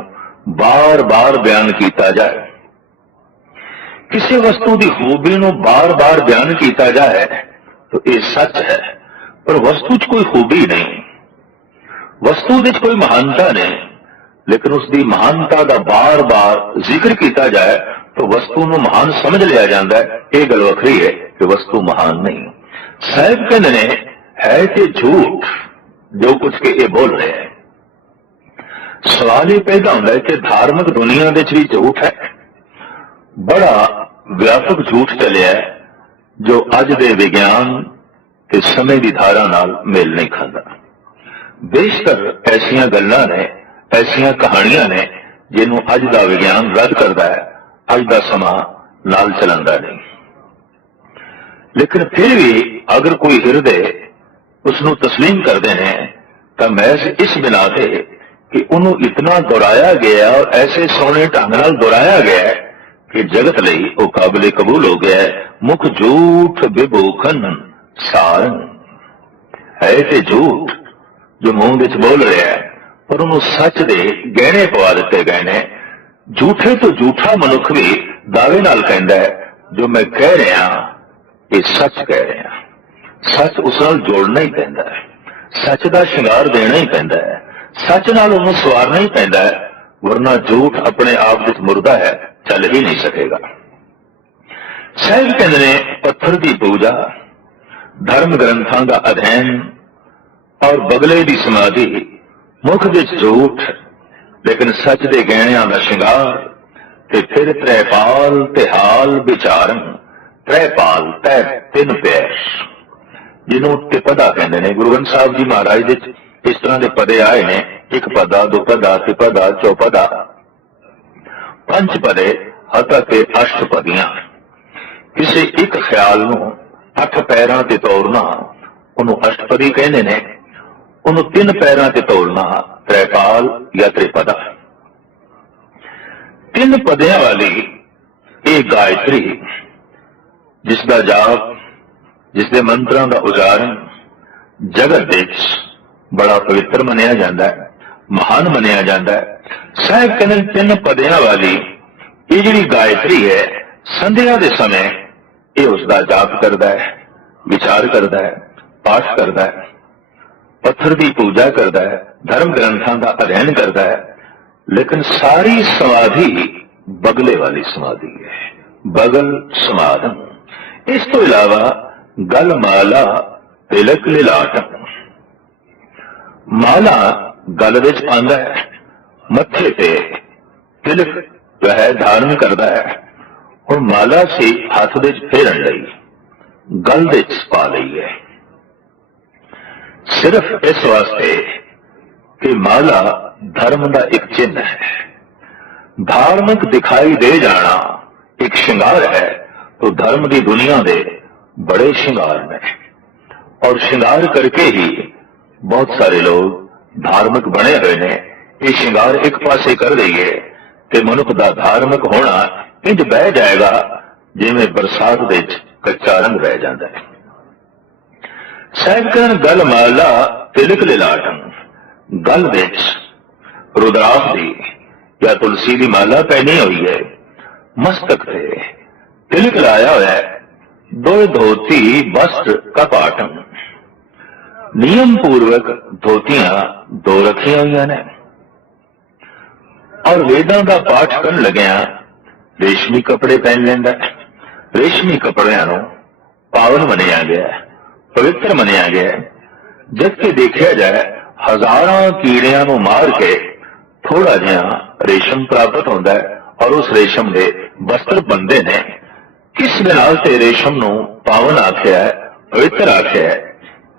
बार बार बयान किया जाए, किसी वस्तु की खूबी नूं बार बार बयान किया जाए तो ये सच है, पर वस्तु च कोई खूबी नहीं, वस्तु विच कोई महानता नहीं, लेकिन उसकी महानता का बार बार जिक्र किया जाए तो वस्तु नूं महान समझ लिया जाता है। यह गल वखरी है कि वस्तु महान नहीं। साहिब कहते ने है कि झूठ जो कुछ के ये बोल रहे हैं। सवाल ये पैदा होता है कि धार्मिक दुनिया विच भी झूठ है, बड़ा व्यापक झूठ चलिया है जो अज दे विज्ञान ते समय की धारा नाल मेल नहीं खाता। बेशतर ऐसिया गल्लां ने, ऐसिया कहानियां ने जिन्हों अज का विज्ञान रद्द करता है, अज का समा नाल चलता नहीं। लेकिन फिर भी अगर कोई हिरदे उसनों तस्लीम करते हैं तो महज इस बिना से कि उन्होंने इतना दोहराया गया और ऐसे सोने ढंग नाल दोहराया गया कि जगत लई वो काबिले कबूल हो गया है। मुख झूठ विभूखन सारन है ते झूठ जो मुंह विच बोल रहा है, पर उन्होंने सच दे गहने पवा दिते गए ने। झूठे तो झूठा मनुख भी दावे नाल कहंदा है जो मैं कह रहा ये सच कह रहा। सच उस नाल जोड़ना ही पैंदा है, सच का शिंगार देना ही पैंदा है, सच नाल उन्होंने सवारना ही पैंदा है, वरना झूठ अपने आप विच मुर्दा है, चल ही नहीं सकेगा। साहिब कहते ने पत्थर की पूजा, धर्म ग्रंथों का अध्ययन और बगले की समाधि, मुख विच झूठ लेकिन सच दे गहणियां का शिंगार, ते फिर त्रैपाल ते हाल विचारन। त्रैपाल तै तीन पैर जिन्हों तिपदा कहते हैं। गुरु ग्रंथ साहब जी महाराज दे इस तरह के पदे आए हैं, एक पदा, दो पदा, तिपदा, चौपदा, पंच पदे हता ते अष्टपदियां। किसी एक ख्याल नूं अठ पैरां ते तोड़ना उन्होंने अष्टपदी कहते हैं, उन्होंने तीन पैरां ते तोड़ना त्रैपाल या त्रिपदा। तीन पदियां वाली ये गायत्री जिसका जाप, जिसके मंत्रों का उच्चारण जगत विच बड़ा पवित्र मनिया जाता है, महान मनिया जाता है। साहिब कहते तीन पदियां वाली ये जी गायत्री है, संध्या के समय ये उसका जाप करता है, विचार करता है, पाठ करता है, पत्थर की पूजा करता है, धर्म ग्रंथों का अध्ययन करता है। लेकिन सारी समाधि बगले वाली समाधि है, बगल समाधन। इस तो इलावा गल माला तिलक लिलाटन। माला गल विच पांदा है, मत्थे पे तिलक जो है धारण करता है और माला से हाथ विच फेरन लई गल विच पा लई है, सिर्फ इस वास्ते कि माला धर्म का एक चिन्ह है। धार्मिक दिखाई दे जाना एक श्रृंगार है, तो धर्म की दुनिया दे बड़े श्रृंगार ने, और श्रृंगार करके ही बहुत सारे लोग धार्मिक बने हुए ने। ये श्रृंगार एक पासे कर दईए तो मनुख का धार्मिक होना इंज बह जाएगा जिवें बरसात विच कच्चा रंग रह जाता है। साहिब कहन गल माला तिलक लिलाटन। गल विच रुद्राक्ष दी या तुलसी की माला पहनी हुई है, मस्तक से तिलक लाया हुआ है, दो धोती वस्त्र कपाटन। नियम पूर्वक धोतियां दो रखिया हुई ने, और वेदां का पाठ करन लग्या रेशमी कपड़े पहन लेंदा। रेशमी कपड़ियां नूं पावन मनिया गया, पवित्र मनिया गया। जबकि देखा जाए हजारों कीड़ियां ਨੂੰ ਮਾਰ ਕੇ ਥੋੜਾ ਜਿਹਾ ਰੇਸ਼ਮ ਪ੍ਰਾਪਤ ਹੁੰਦਾ ਹੈ ਔਰ ਉਸ ਰੇਸ਼ਮ ਦੇ ਵਸਤਰ ਬਣਦੇ ਨੇ। ਕਿਸ ਨਾਲ ਤੇ ਰੇਸ਼ਮ ਨੂੰ ਪਾਵਨ ਆਖਿਆ ਹੈ, ਪਵਿੱਤਰ ਆਖਿਆ ਹੈ,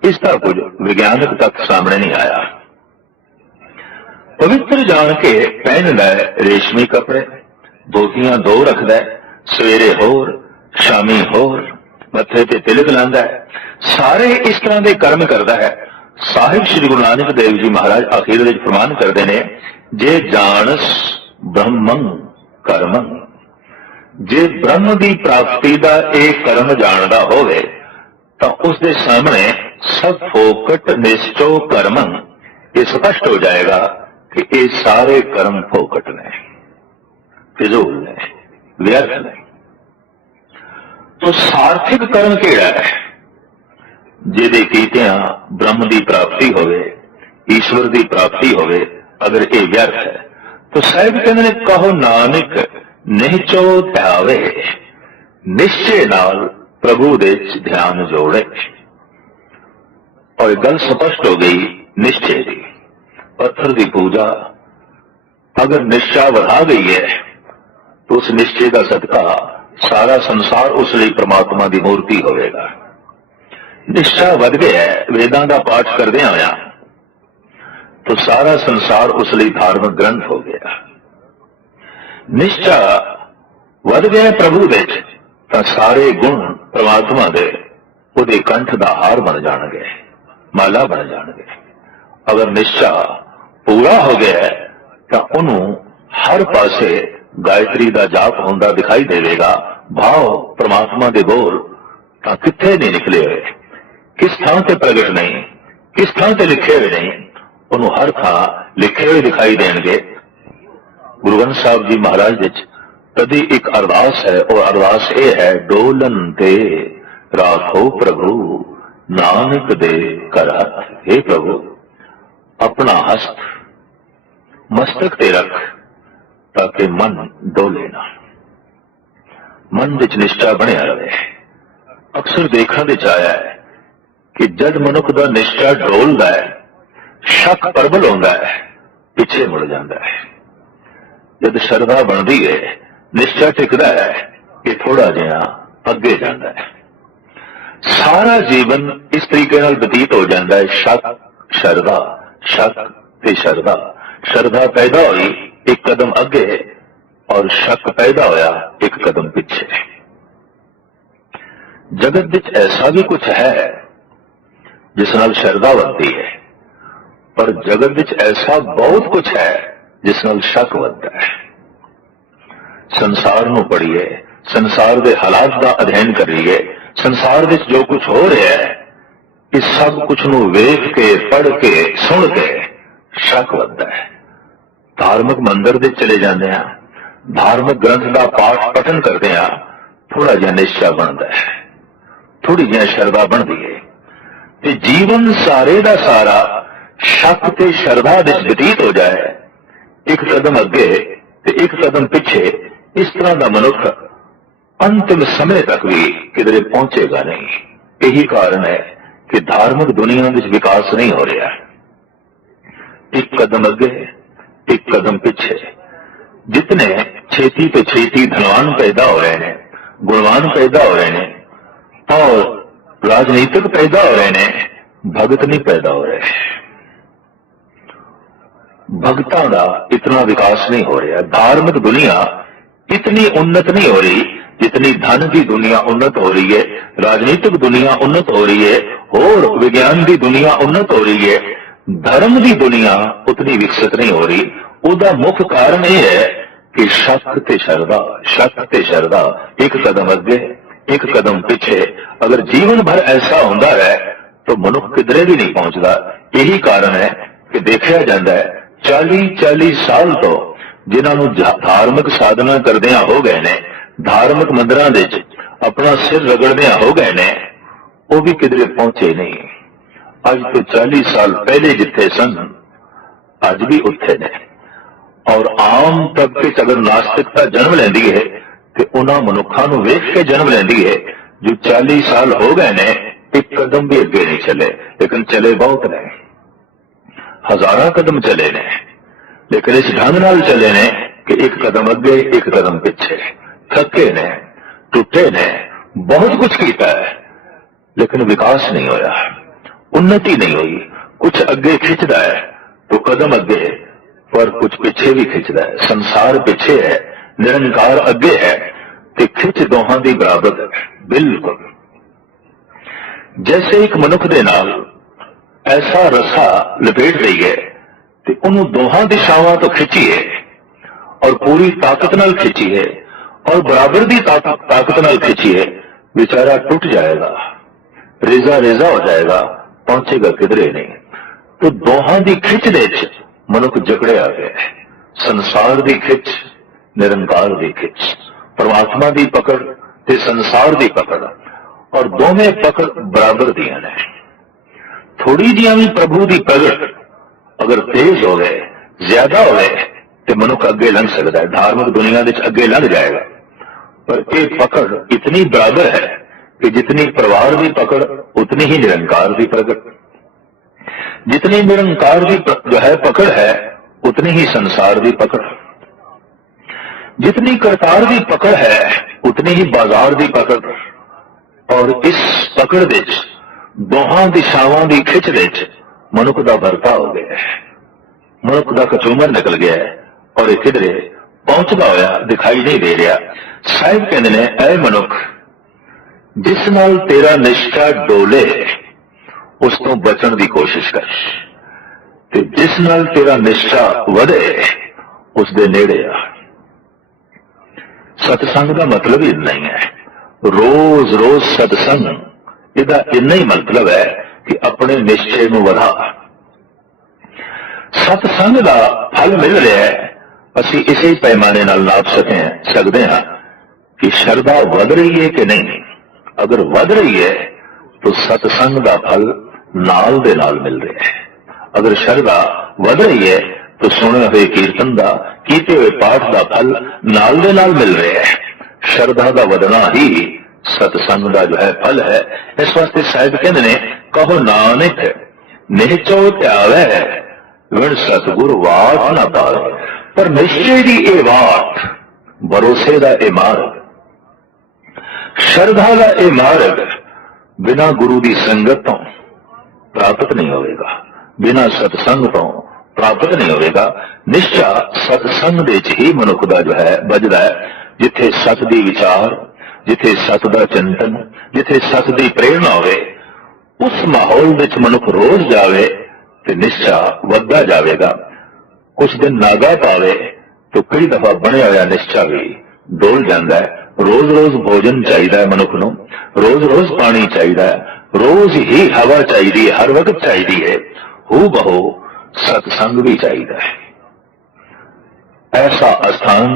ਇਸ ਦਾ ਕੁਝ ਵਿਗਿਆਨਕ ਤੱਕ ਸਾਹਮਣੇ ਨਹੀਂ ਆਇਆ। ਪਵਿੱਤਰ ਜਾਣ ਕੇ ਪਹਿਨਦਾ ਹੈ ਰੇਸ਼ਮੀ ਕੱਪੜੇ, ਧੋਤੀਆਂ ਦੋ ਰੱਖਦਾ ਹੈ, ਸਵੇਰੇ ਹੋਰ ਸ਼ਾਮੀ ਹੋਰ, ਮੱਥੇ ਤੇ ਤਿਲਕ ਲਾਉਂਦਾ ਹੈ, ਸਾਰੇ ਇਸ ਤਰ੍ਹਾਂ ਦੇ ਕਰਮ ਕਰਦਾ ਹੈ। ਸਾਹਿਬ ਸ੍ਰੀ ਗੁਰੂ ਨਾਨਕ ਦੇਵ ਜੀ ਮਹਾਰਾਜ ਅਖੀਰ ਵਿੱਚ ਫਰਮਾਨ ਕਰਦੇ ਨੇ, ਜੇ ਜਾਣਸ ਬ੍ਰਹਮੰ ਕਰਮੰ, ਜੇ ਬ੍ਰਹਮ ਦੀ ਪ੍ਰਾਪਤੀ ਦਾ ਇਹ ਕਰਮ ਜਾਣਦਾ ਹੋਵੇ ਤਾਂ ਉਸ ਦੇ ਸਾਹਮਣੇ ਸਭ ਫੋਕਟ ਨਿਸ਼ਚੋ ਕਰਮੰ, ਇਹ ਸਪਸ਼ਟ ਹੋ ਜਾਏਗਾ ਕਿ ਇਹ ਸਾਰੇ ਕਰਮ ਫੋਕਟ ਨੇ, ਫਿਜ਼ੂਲ ਨੇ, ਵਿਅਰਥ ਨੇ। तो सार्थिक कर्म केड़ा है? ਜਿਹਦੇ ਕੀਤਿਆਂ ब्रह्म की प्राप्ति होवे, ईश्वर की प्राप्ति होवे, अगर ये व्यर्थ है तो साहिब कहते ने, कहो नानक निश्चो ध्यावे, निश्चय नाल प्रभु दे ध्यान जोड़े। और गल स्पष्ट हो गई निश्चय की। पत्थर की पूजा अगर निश्चय बढ़ा गई है तो उस निश्चय का सदका सारा संसार उस लिए परमात्मा की मूर्ति होवेगा। निश्चय वध गया है वेदां का पाठ करदे आया तो सारा संसार उस लिए धार्मिक ग्रंथ हो गया। निश्चय वध गया प्रभु विच तो सारे गुण परमात्मा दे उहदे कंठ दा हार बन जाणगे, माला बन जाणगे। अगर निश्चय पूरा हो गया है तो उन्हों हर पासे गायत्री का जाप होंदा दिखाई देगा। भाव परमात्मा के बोल तो किथे नहीं निकले हुए, किस थां ते प्रगट नहीं, किस थां ते लिखे हुए नहीं, उन्होंने हर थां लिखे हुए दिखाई देंगे। गुरु ग्रंथ साहब जी महाराज विच कदी एक अरदास है और अरदास ये है, डोलन ते राखो प्रभु नानक दे कर हथ। हे प्रभु अपना हस्त मस्तक ते रख ताकि मन डोले ना, मन विच निश्चय बनया रहे। अक्सर देखने विच आया है कि जद मनुख का निश्चय डोलता है, शक प्रबल होता है, पिछे मुड़ जाता है। जद श्रद्धा बनती है, निश्चय टिकता है कि थोड़ा जिहा अगे जाता है। सारा जीवन इस तरीके नाल बतीत हो जाता है, शक श्रद्धा, शक ते श्रद्धा। श्रद्धा पैदा हुई एक कदम अगे और शक पैदा होया एक कदम पीछे। जगत विच ऐसा भी कुछ है जिस नाल श्रद्धा बनती है, पर जगत विच ऐसा बहुत कुछ है जिस नाल शक बनता है। संसार नूं पढ़िए, संसार के हालात का अध्ययन करिए, संसार विच जो कुछ हो रहा है इस सब कुछ नूं वेख के, पढ़ के, सुन के शक बनता है। धार्मिक मंदिर दे चले जाते हैं, धार्मिक ग्रंथ का पाठ पठन करते हैं, थोड़ा जिहा निश्चय बनता है, थोड़ी जिहा श्रद्धा बनती है, ते जीवन सारे का सारा शक ते श्रद्धा विच बतीत हो जाए। एक कदम अगे ते एक कदम पिछे, इस तरह का मनुष्य अंतिम समय तक भी किधरे पहुंचेगा नहीं। यही कारण है कि धार्मिक दुनिया में विकास नहीं हो रहा। एक कदम अगे एक कदम पीछे। जितने छेती तो छेती धनवान पैदा हो रहे हैं, गुणवान पैदा हो रहे हैं और राजनीतिक पैदा हो रहे हैं, भगत नहीं पैदा हो रहे। भगतां का इतना विकास नहीं हो रहा। धार्मिक दुनिया इतनी उन्नत नहीं हो रही जितनी धन की दुनिया उन्नत हो रही है, राजनीतिक दुनिया उन्नत हो रही है और विज्ञान की दुनिया उन्नत हो रही है। धर्म की दुनिया उतनी विकसित नहीं हो रही। उसका मुख्य कारण यह है कि शक ते श्रद्धा, शक ते श्रद्धा, एक कदम अगे एक कदम पीछे। अगर जीवन भर ऐसा होता है तो मनुष्य किधरे भी नहीं पहुंचता। यही कारण है कि देखा जाता है 40-40 साल तो जिन्होंने धार्मिक साधना करदियां हो गए ने, धार्मिक मंदिरां दे अपना सिर रगड़दियां हो गए ने, वो भी किधरे पहुंचे नहीं। अज तो 40 साल पहले जिथे सन अज भी उत्थे ने। और आम तबके च अगर नास्तिकता जन्म लेंदी है तो उन्होंने मनुखा नूं वेख के जन्म लेंदी है जो 40 साल हो गए ने, एक कदम भी अगे नहीं चले, लेकिन चले बहुत ने। हजारां कदम चले ने, लेकिन इस ढंग नाल चले ने कि एक कदम अगे एक कदम पिछे, थके ने, टुटे ने, बहुत कुछ किया है, लेकिन विकास नहीं होया, उन्नति नहीं हुई। कुछ अगे खिंचता है तो कदम अगे, पर कुछ पीछे भी खिंचता है। संसार पीछे है, निरंकार अगे है, ते खिंच दोहां दी बराबर है। बिल्कुल जैसे एक मनुख दे नाल ऐसा रसा लपेट लईए ते उन्हों दोहां दिशावां तो खिंचीए और पूरी ताकत नाल खिंचीए और बराबर दी ताकत नाल खिंचीए, बेचारा टूट जाएगा, रेजा रेजा हो जाएगा, पहुंचेगा किधरे नहीं। तो दोहां दी खिंच दे च मनुख जकड़े आ गया है। संसार दी खिंच, निरंकार दी खिंच, परमात्मा दी पकड़ ते संसार दी पकड़, और दोवें पकड़ बराबर दियां ने। थोड़ी जिहां भी प्रभु दी प्रगट अगर तेज हो गए, ज्यादा हो गए, तो मनुख अगे लंघ सकता है, धार्मिक दुनिया में अगे लंघ जाएगा। पर एक पकड़ इतनी बराबर है कि जितनी परिवार की पकड़ उतनी ही निरंकार की प्रगट, जितनी निरंकार की जो है पकड़ है उतनी ही संसार की पकड़, जितनी करतार की पकड़ है उतनी ही बाजार की पकड़। और इस पकड़ विच दोहां दिशावां की खिंच विच मनुख का भरता हो गया है, मनुख का कचूमर निकल गया है और एक किधरे पहुंचता होया दिखाई नहीं दे रहा। साहिब कहते ने, ऐ मनुख, जिस नाल तेरा निष्ठा डोले उस तो बचन की कोशिश कर, ते जिस नाल तेरा निष्ठा वधे उस दे नेड़े आ। सत्संग का मतलब ही इतना ही है, रोज रोज सत्संग, इसका इतना ही मतलब है कि अपने निश्चय में वधा। सत्संग का फल मिल रहा है, असी इसे पैमाने नाल नाप सकते हैं कि श्रद्धा वध रही है कि नहीं। अगर वध रही है तो सत्संग का फल नाल दे नाल मिल रहा है। अगर श्रद्धा वध रही है तो सुने हुए कीर्तन का, कीते हुए पाठ का फल नाल दे नाल मिल रहा है। श्रद्धा का वधना ही सत्संग का जो है फल है। इस वास्ते साहिब कहते ने, कहो नानक निश्चो त्यावे विण सतगुर वाट ना पावे। पर निश्चय की ये वाट, भरोसे का ये मार्ग, श्रद्धा का ये मार्ग बिना गुरु की संगत तो प्राप्त नहीं होगा, बिना सत्संग तो प्राप्त नहीं होगा। निश्चा सत्संग दे च ही मनुख का जो है बजदा है। जिथे सत दी विचार, जिथे सत दा चिंतन, जिथे सत दी प्रेरणा होवे, उस माहौल विच मनुख रोज जावे तो निश्चा वधदा जाएगा। कुछ दिन नागा पावे तो कई दफा बने होया निश्चा भी डोल जाता है। रोज रोज भोजन चाहिए मनुख नूं, रोज रोज पानी चाहिए, रोज ही हवा चाहिए, हर वक्त चाहिए है। हू बहो सत्संग भी चाहिए है। ऐसा स्थान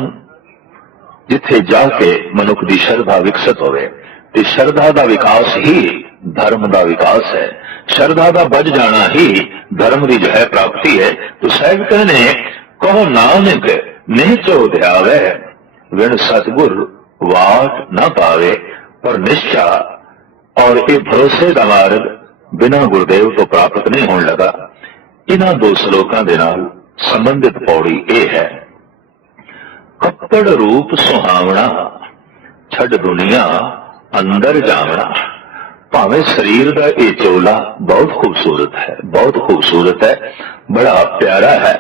जिथे जाके मनुख की श्रद्धा विकसित होवे, ते श्रद्धा का विकास ही धर्म का विकास है। श्रद्धा का बज जाना ही धर्म की जो है प्राप्ति है। तो साहिब कहने, कहो नानक निश्चो ध्यावे विण सतगुर वाट न पावे। पर निश्चा और ये भरोसे का मार्ग बिना गुरुदेव तो प्राप्त नहीं होने लगा। इन्हां दो श्लोकां दे नाल संबंधित पौड़ी ये है, कपड़ रूप सुहावना छड़ दुनिया अंदर जावना। भावे शरीर का ये चोला बहुत खूबसूरत है, बहुत खूबसूरत है, बड़ा प्यारा है,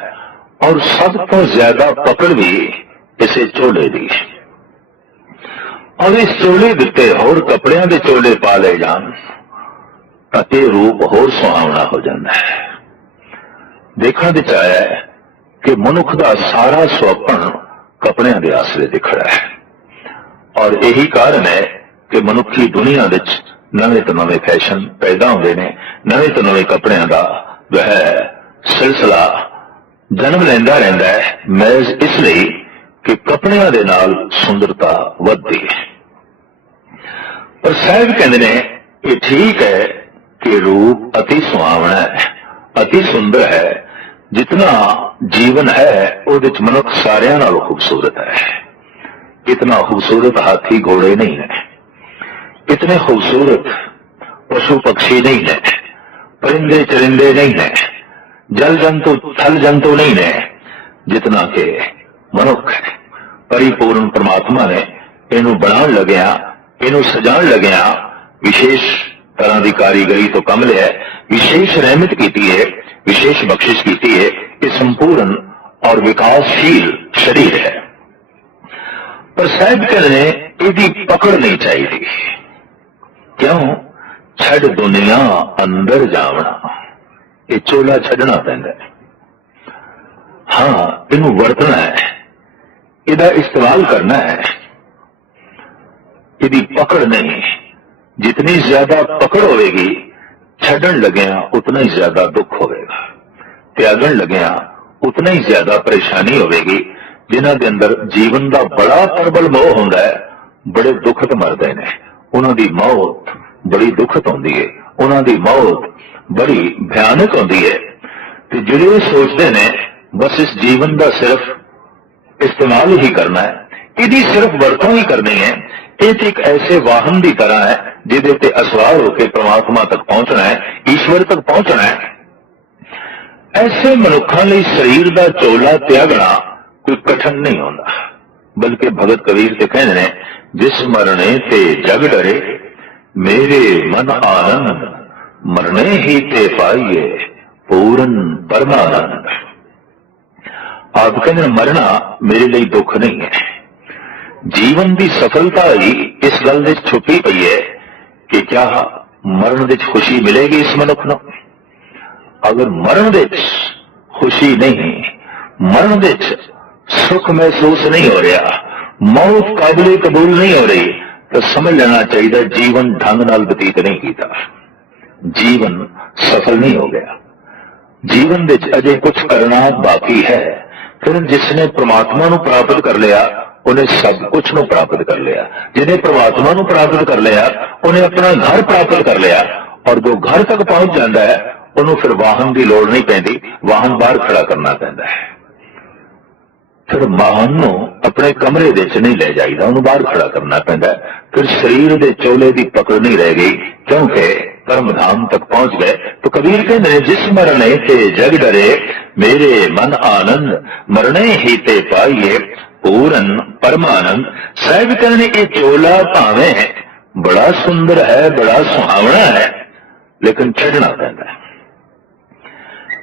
और सब तो ज्यादा पकड़ भी इसे चोले दी। और इस चोले दिते होर कपड़ियां के चोले पा ले जान तो यह रूप होर सुहावना हो जाता है। देखा दिख आया है कि मनुख का सारा स्वप्न कपड़ियां के आसरे दिखड़ा है। और यही कारण है कि मनुखी दुनिया विच नवे तो नवे फैशन पैदा होते हैं, नवे तो नवे कपड़ियां का जो है सिलसिला जन्म लेंदा रहता है। महज इसलिए कि कपड़ियां दे नाल सुंदरता वधदी है। पर साहिब कहते ने, ये ठीक है कि रूप अति सुहावना है, अति सुंदर है। जितना जीवन है उहदे च मनुख सारियां नालों खूबसूरत है। इतना खूबसूरत हाथी घोड़े नहीं है, इतने खूबसूरत पशु पक्षी नहीं है, परिंदे चरिंदे नहीं है, जल जंतु थल जंतु नहीं ने जितना कि मनुख है। परिपूर्ण परमात्मा ने इनू बनाउण लग्या, इनू सजाउण लग्या विशेष तरह की कारीगरी तो कम लिया, विशेष रहमत की है, विशेष बख्शिश की है। ये संपूर्ण और विकासशील शरीर है। पर साहब कहने इसकी पकड़ नहीं चाहिए। क्यों? छड़ दुनिया अंदर जावना, ये चोला छड़ना पैंदा है। हाँ, इनू वरतना है, इहदा इस्तेमाल करना है, इहदी पकड़ नहीं। जितनी ज्यादा पकड़ होगी छड़न लग्या उतना ही ज्यादा दुख होगा, त्यागन लग्या उतना ही ज्यादा परेशानी होगी। जिन्हां दे अंदर जीवन का बड़ा प्रबल मोह होंदा है, बड़े दुखत मरदे ने। उन्हां दी मौत बड़ी दुखत होंदी है, उन्हां दी मौत बड़ी भयानक होंदी है। ते जिहड़े सोचते ने बस इस जीवन का सिर्फ इस्तेमाल ही करना है, इसकी सिर्फ वरतों ही करनी है, ये एक ऐसे वाहन की तरह है जिहदे ते असवार होकर परमात्मा तक पहुंचना है, ईश्वर तक पहुंचना है। ऐसे मनुखों लिए शरीर का चोला त्यागना कोई कठिन नहीं होता, बल्कि भगत कबीर ते कहते हैं, जिस मरने ते जग डरे मेरे मन आनंद, मरने ही ते पाइए पूर्ण परमानंद। आप कहते मरना मेरे लिए दुख नहीं है। जीवन की सफलता ही इस गल विच छुपी पई है कि क्या मरण विच खुशी मिलेगी इस मनुख नूं। अगर मरण विच खुशी नहीं, मरण विच सुख महसूस नहीं हो रहा, मौत काबिले कबूल नहीं हो रही, तो समझ लेना चाहिए जीवन ढंग नाल बतीत नहीं किया, जीवन सफल नहीं हो गया। जीवन विच अजे कुछ करना बाकी है। फिर जिसने परमात्मा नूं प्राप्त कर लिया उन्हें सब कुछ नूं प्राप्त कर लिया। जिन्हें परमात्मा नूं प्राप्त कर लिया उन्हें अपना घर प्राप्त कर लिया। और जो घर तक पहुंच जाता है उन्होंने फिर वाहन की लोड़ नहीं पैंदी, वाहन बाहर खड़ा करना पैंदा है। फिर वाहन नूं अपने कमरे विच नहीं ले जाईदा, उन्होंने बाहर खड़ा करना पैंदा है। फिर शरीर के चोले की पकड़ नहीं रह गई, क्योंकि परमधाम तक पहुंच गए। तो कबीर कहते हैं, जिस मरने ते जग डरे मेरे मन आनंद, मरने ही ते पाइए पूर्ण परमानंद। साहब कहने ये चोला भावे बड़ा सुंदर है, बड़ा सुहावना है, लेकिन छड़ना पैंदा है।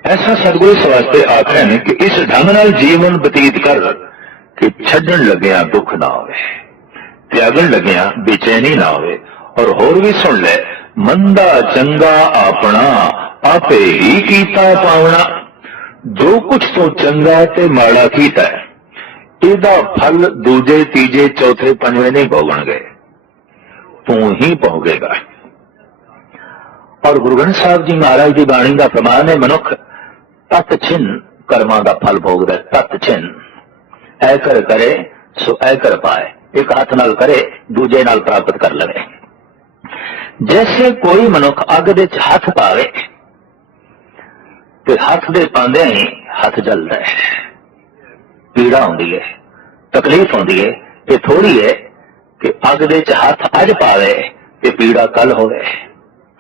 ऐसा सतगुरु इस वास्ते आखिर ने कि इस ढंग नाल जीवन बतीत कर कि छड्डण लग्या दुख ना होवे, त्यागण लग्या बेचैनी ना होवे। और होर भी सुन ले, मंदा चंगा अपना आपे ही कीता पावना। जो कुछ तो चंगा ते माड़ा कीता है, इहदा फल दूजे तीजे चौथे पंजवें नहीं भोगणगे, तू ही भोगेगा। और गुरु ग्रंथ साहिब जी महाराज की बाणी का प्रमाण है, मनुख तत छिन्न कर्मां का फल भोगदा। तत छिन्न ऐ कर करे सो ऐ कर पाए, एक हाथ नाल करे दूजे नाल प्राप्त कर लवे। जैसे कोई मनुख अग दे हाथ पावे तो हाथ दे पांदे ही हाथ जलदा है, पीड़ा होंदी है, तकलीफ होंदी है। ये थोड़ी है कि अग दे हाथ अज पावे ते पीड़ा कल होवे,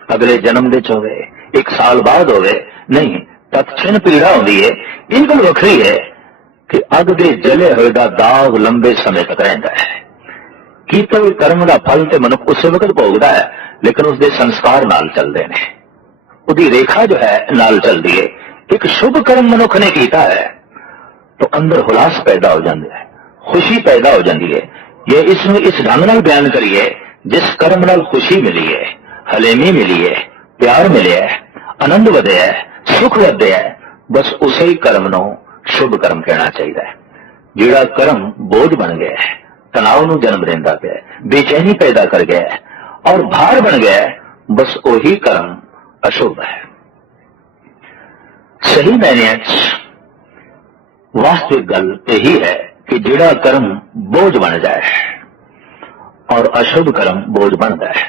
अगले जन्म दे होवे, एक साल बाद होवे। नहीं, तत्क्षण पीड़ा होंदी है। इन गल वखरी है कि अग दे जले हुए दा दाग लंबे समय तक रहिंदा है। कीते हुए कर्म का फल ते मनुख उस वक्त भोगदा है, लेकिन उसके संस्कार नाल चलते हैं, उसकी रेखा जो है नाल चलती है। एक शुभ कर्म मनुख ने कीता है तो अंदर हुलास पैदा हो जाता है, खुशी पैदा हो जाती है। ये इसमें इस ढंग नाल बयान करिए, जिस कर्म नाल खुशी मिली है, हलेमी मिली है, प्यार मिले है, आनंद वधिया है, सुख वधिया है, बस उसे ही कर्म नूं शुभ कर्म कहना चाहिए। जिहड़ा कर्म बोझ बन गया है, तनाव नूं जन्म देंदा पिया है, बेचैनी पैदा कर गया है और भार बन गया है, बस वही कर्म अशुभ है। सही मायने वास्तविक गल यही है कि जिहड़ा कर्म बोझ बन जाए और अशुभ कर्म बोझ बनता है।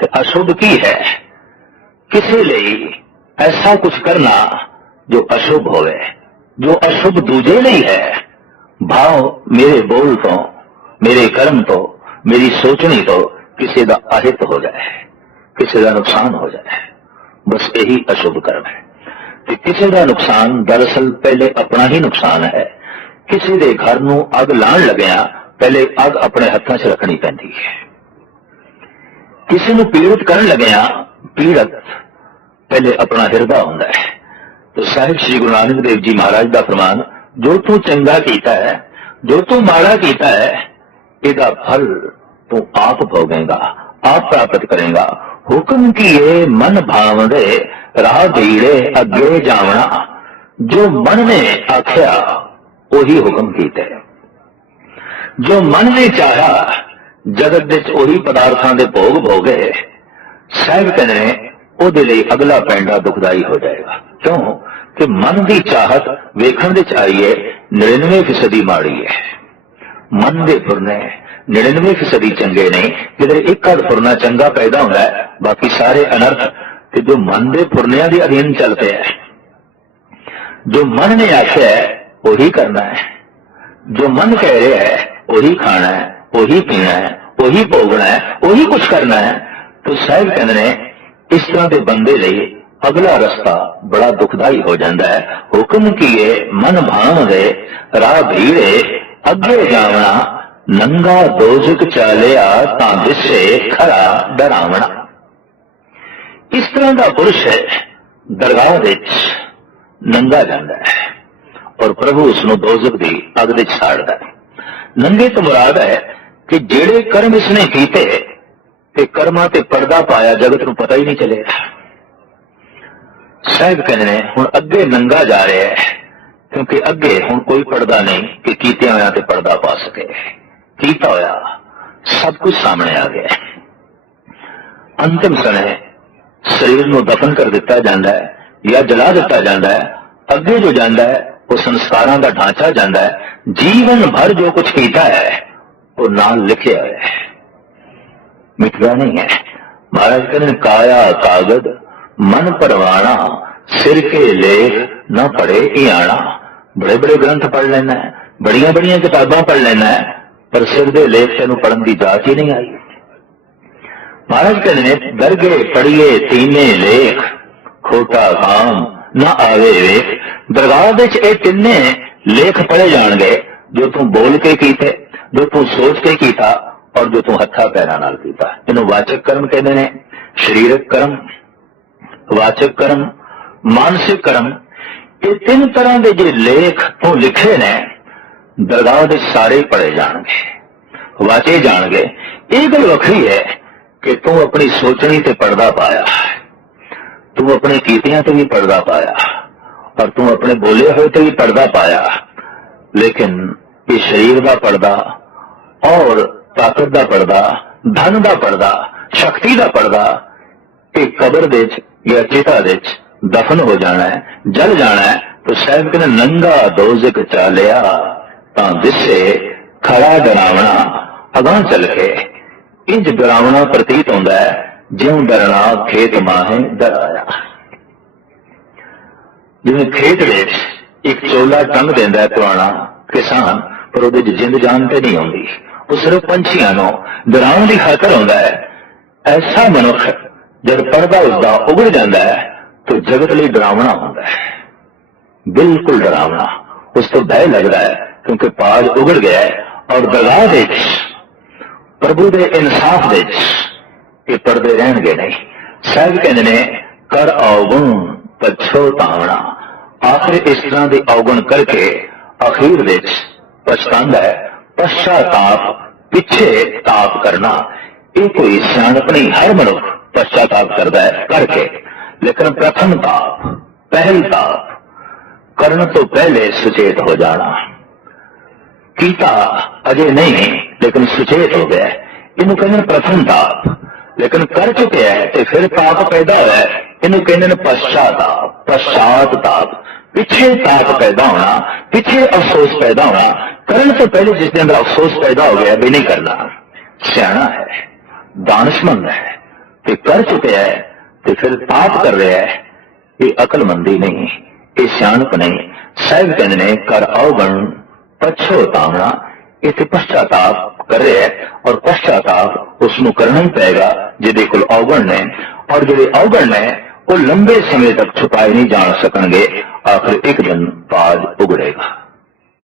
तो अशुभ की है, किसी लिए ऐसा कुछ करना जो अशुभ होवे, जो अशुभ दूजे नहीं है। भाव मेरे बोल तो, मेरे कर्म तो, मेरी सोचनी तो किसी का अहित हो जाए, किसी का नुकसान हो जाए, बस यही अशुभ कर्म है। कि किसी का नुकसान दरअसल पहले अपना ही नुकसान है। किसी के घर नूं अग लाण लग्या पहले अग अपने हाथों च रखनी पैंदी है। किसी नूं पीड़ित करन लग्या पीड़ित पहले अपना हिरदा हुंदा है। तो साहिब श्री गुरु नानक देव जी महाराज का फरमान, जो तू चंगा कीता है, जो तू माड़ा कीता है, इसका फल तू आप भोगेगा, आप प्राप्त करेगा। हुक्म किए मन भावदे राह भीड़े अगे जावना। जो मन ने आख्या वही हुक्म कीते, जो मन ने चाहा जगत विच ओही पदार्थां दे भोग भोगे। साहिब कहते हैं ਉਹਦੇ ਲਈ अगला पैंडा दुखदाई हो जाएगा। क्यों कि मन की चाहत वेखण विच आई है 99% माड़ी है। मन के फुरने 99% चंगे ने, किधर एक अध फुरना चंगा पैदा होता है, बाकी सारे अनर्थ कि जो मन के फुरनिया के अधीन चलते हैं। जो मन ने आख्या है वही करना है, जो मन कह रहा है वही खाना है, वही पीना है, वही भोगना है, वही कुछ करना है। तो साहिब कहते हैं इस तरह के बंदे लिए अगला रास्ता बड़ा दुखदाई हो जाता है। हुक्म किए मन भावदे राह भीड़े अगे जावना। नंगा दोजक चालिया तां दिसे खरा डरावना। इस तरह का पुरुष है दरगाह विच नंगा जाता है और प्रभु उसनों दोजक की अग विच साड़दा है। नंगे तो मुराद है कि जेड़े कर्म इसने कीते ते कर्मां ते पर्दा पाया, जगत नूं पता ही नहीं चलेगा। साहिब कहते हैं हुण अगे नंगा जा रहा है, क्योंकि अगे हुण कोई पर्दा नहीं कि कीते होया ते पर्दा पा सके। कीता होया सब कुछ सामने आ गया। अंतिम समय शरीर नूं दफन कर दिता जाता है या जला दिता जाता है। अगे जो जाता है वो संस्कारां दा ढांचा जाता है। जीवन भर जो कुछ कीता है वो नाल लिखिया है, मिटदा नहीं है। महाराज कहते काया कागज मन परवाना, सिर के लेख न पढ़े ही आना। बड़े बड़े ग्रंथ पढ़ लेना है, बड़िया बड़िया किताबां पढ़ लेना है, पर सिर के लेख तेन पढ़न की जांच ही नहीं आई। महाराज कहते दरगे पढ़िए तीने लेख, खोटा काम न आवे वेख। दरगाह विच ये तिन्ने लेख पढ़े जाणगे, जो तू बोल के कीते, जो तू सोच के कीता और जो तू हथा पैरां नाल कीता। इन्हों वाचक कर्म कहते हैं, शरीरक कर्म, वाचक कर्म, मानसिक कर्म। ये तीन तरह के जो लेख तू लिखे ने दरगाह दे सारे पढ़े जाणगे, वाचे जाणगे। ये गल वखरी है कि तू अपनी सोचनी ते पर्दा पाया, तू अपने कीतियां ते भी पर्दा पाया और तू अपने बोले हुए ते भी पर्दा पाया। लेकिन ये शरीर का पर्दा और ताकत का पर्दा, धन का पर्दा, शक्ति का पर्दा, एक कबर विच या चिता विच दफन हो जाना है, जल जाना है। तो साहिब कहते नंगा दोजक चालिया तां दिसे खरा डरावना। अगां चल के इंज डरावना प्रतीत होता है ज्यों डरना खेत माहे डराया। जिवें खेत विच एक चोला टंग देंदा है पुराना किसान, पर उहदे च जिंद जान ते नहीं आउंदी, वो सिर्फ पंछियां नूं डराउण दी खातर होंदा है। ऐसा मनुख जब पर्दा उसका उगड़ जाता है तो जगत लिए डरावना होता है, बिल्कुल डरावना। उस तो भय लगता है क्योंकि पाज उगड़ गया है। और दरगाह विच प्रभु दे इंसाफ विच ये पर्दे रहणगे नहीं। साहिब कहते ने कर अवगुण पछोतावना। आखिर इस तरह की अवगुण करके अखीर विच पछतांदा है। पश्चाताप पिछे ताप करना, ये कोई सियाणप नहीं। हर मनुख पश्चाताप करता है करके, लेकिन प्रथम ताप, पहल ताप करने तो पहले सुचेत हो जाना। कीता अजय नहीं लेकिन सुचेत हो गया, इन्हों कहते प्रथम ताप। लेकिन कर चुके हैं तो फिर ताप पैदा हुआ है, इन्हों कहते पश्चाताप, पश्चात ताप, पिछे ताप पैदा होना, पिछे अफसोस पैदा होना। करने तो पहले जिसके अंदर अफसोस पैदा हो गया भी नहीं करना, सियाणा है, दानशमंद है। तो कर चुके हैं तो फिर ताप कर रहा है, ये अकलमंदी नहीं, ये सियाणप नहीं। साहिब कहते ने कर अवगुण पछोतावना, इसे पश्चाताप कर रहे हैं और पश्चाताप उसनों करना ही पेगा जिहदे कोल अवगुण ने। और जिहदे अवगुण ने वो लंबे समय तक छुपाए नहीं जान सकणगे। आखिर एक दिन ताज उगड़ेगा।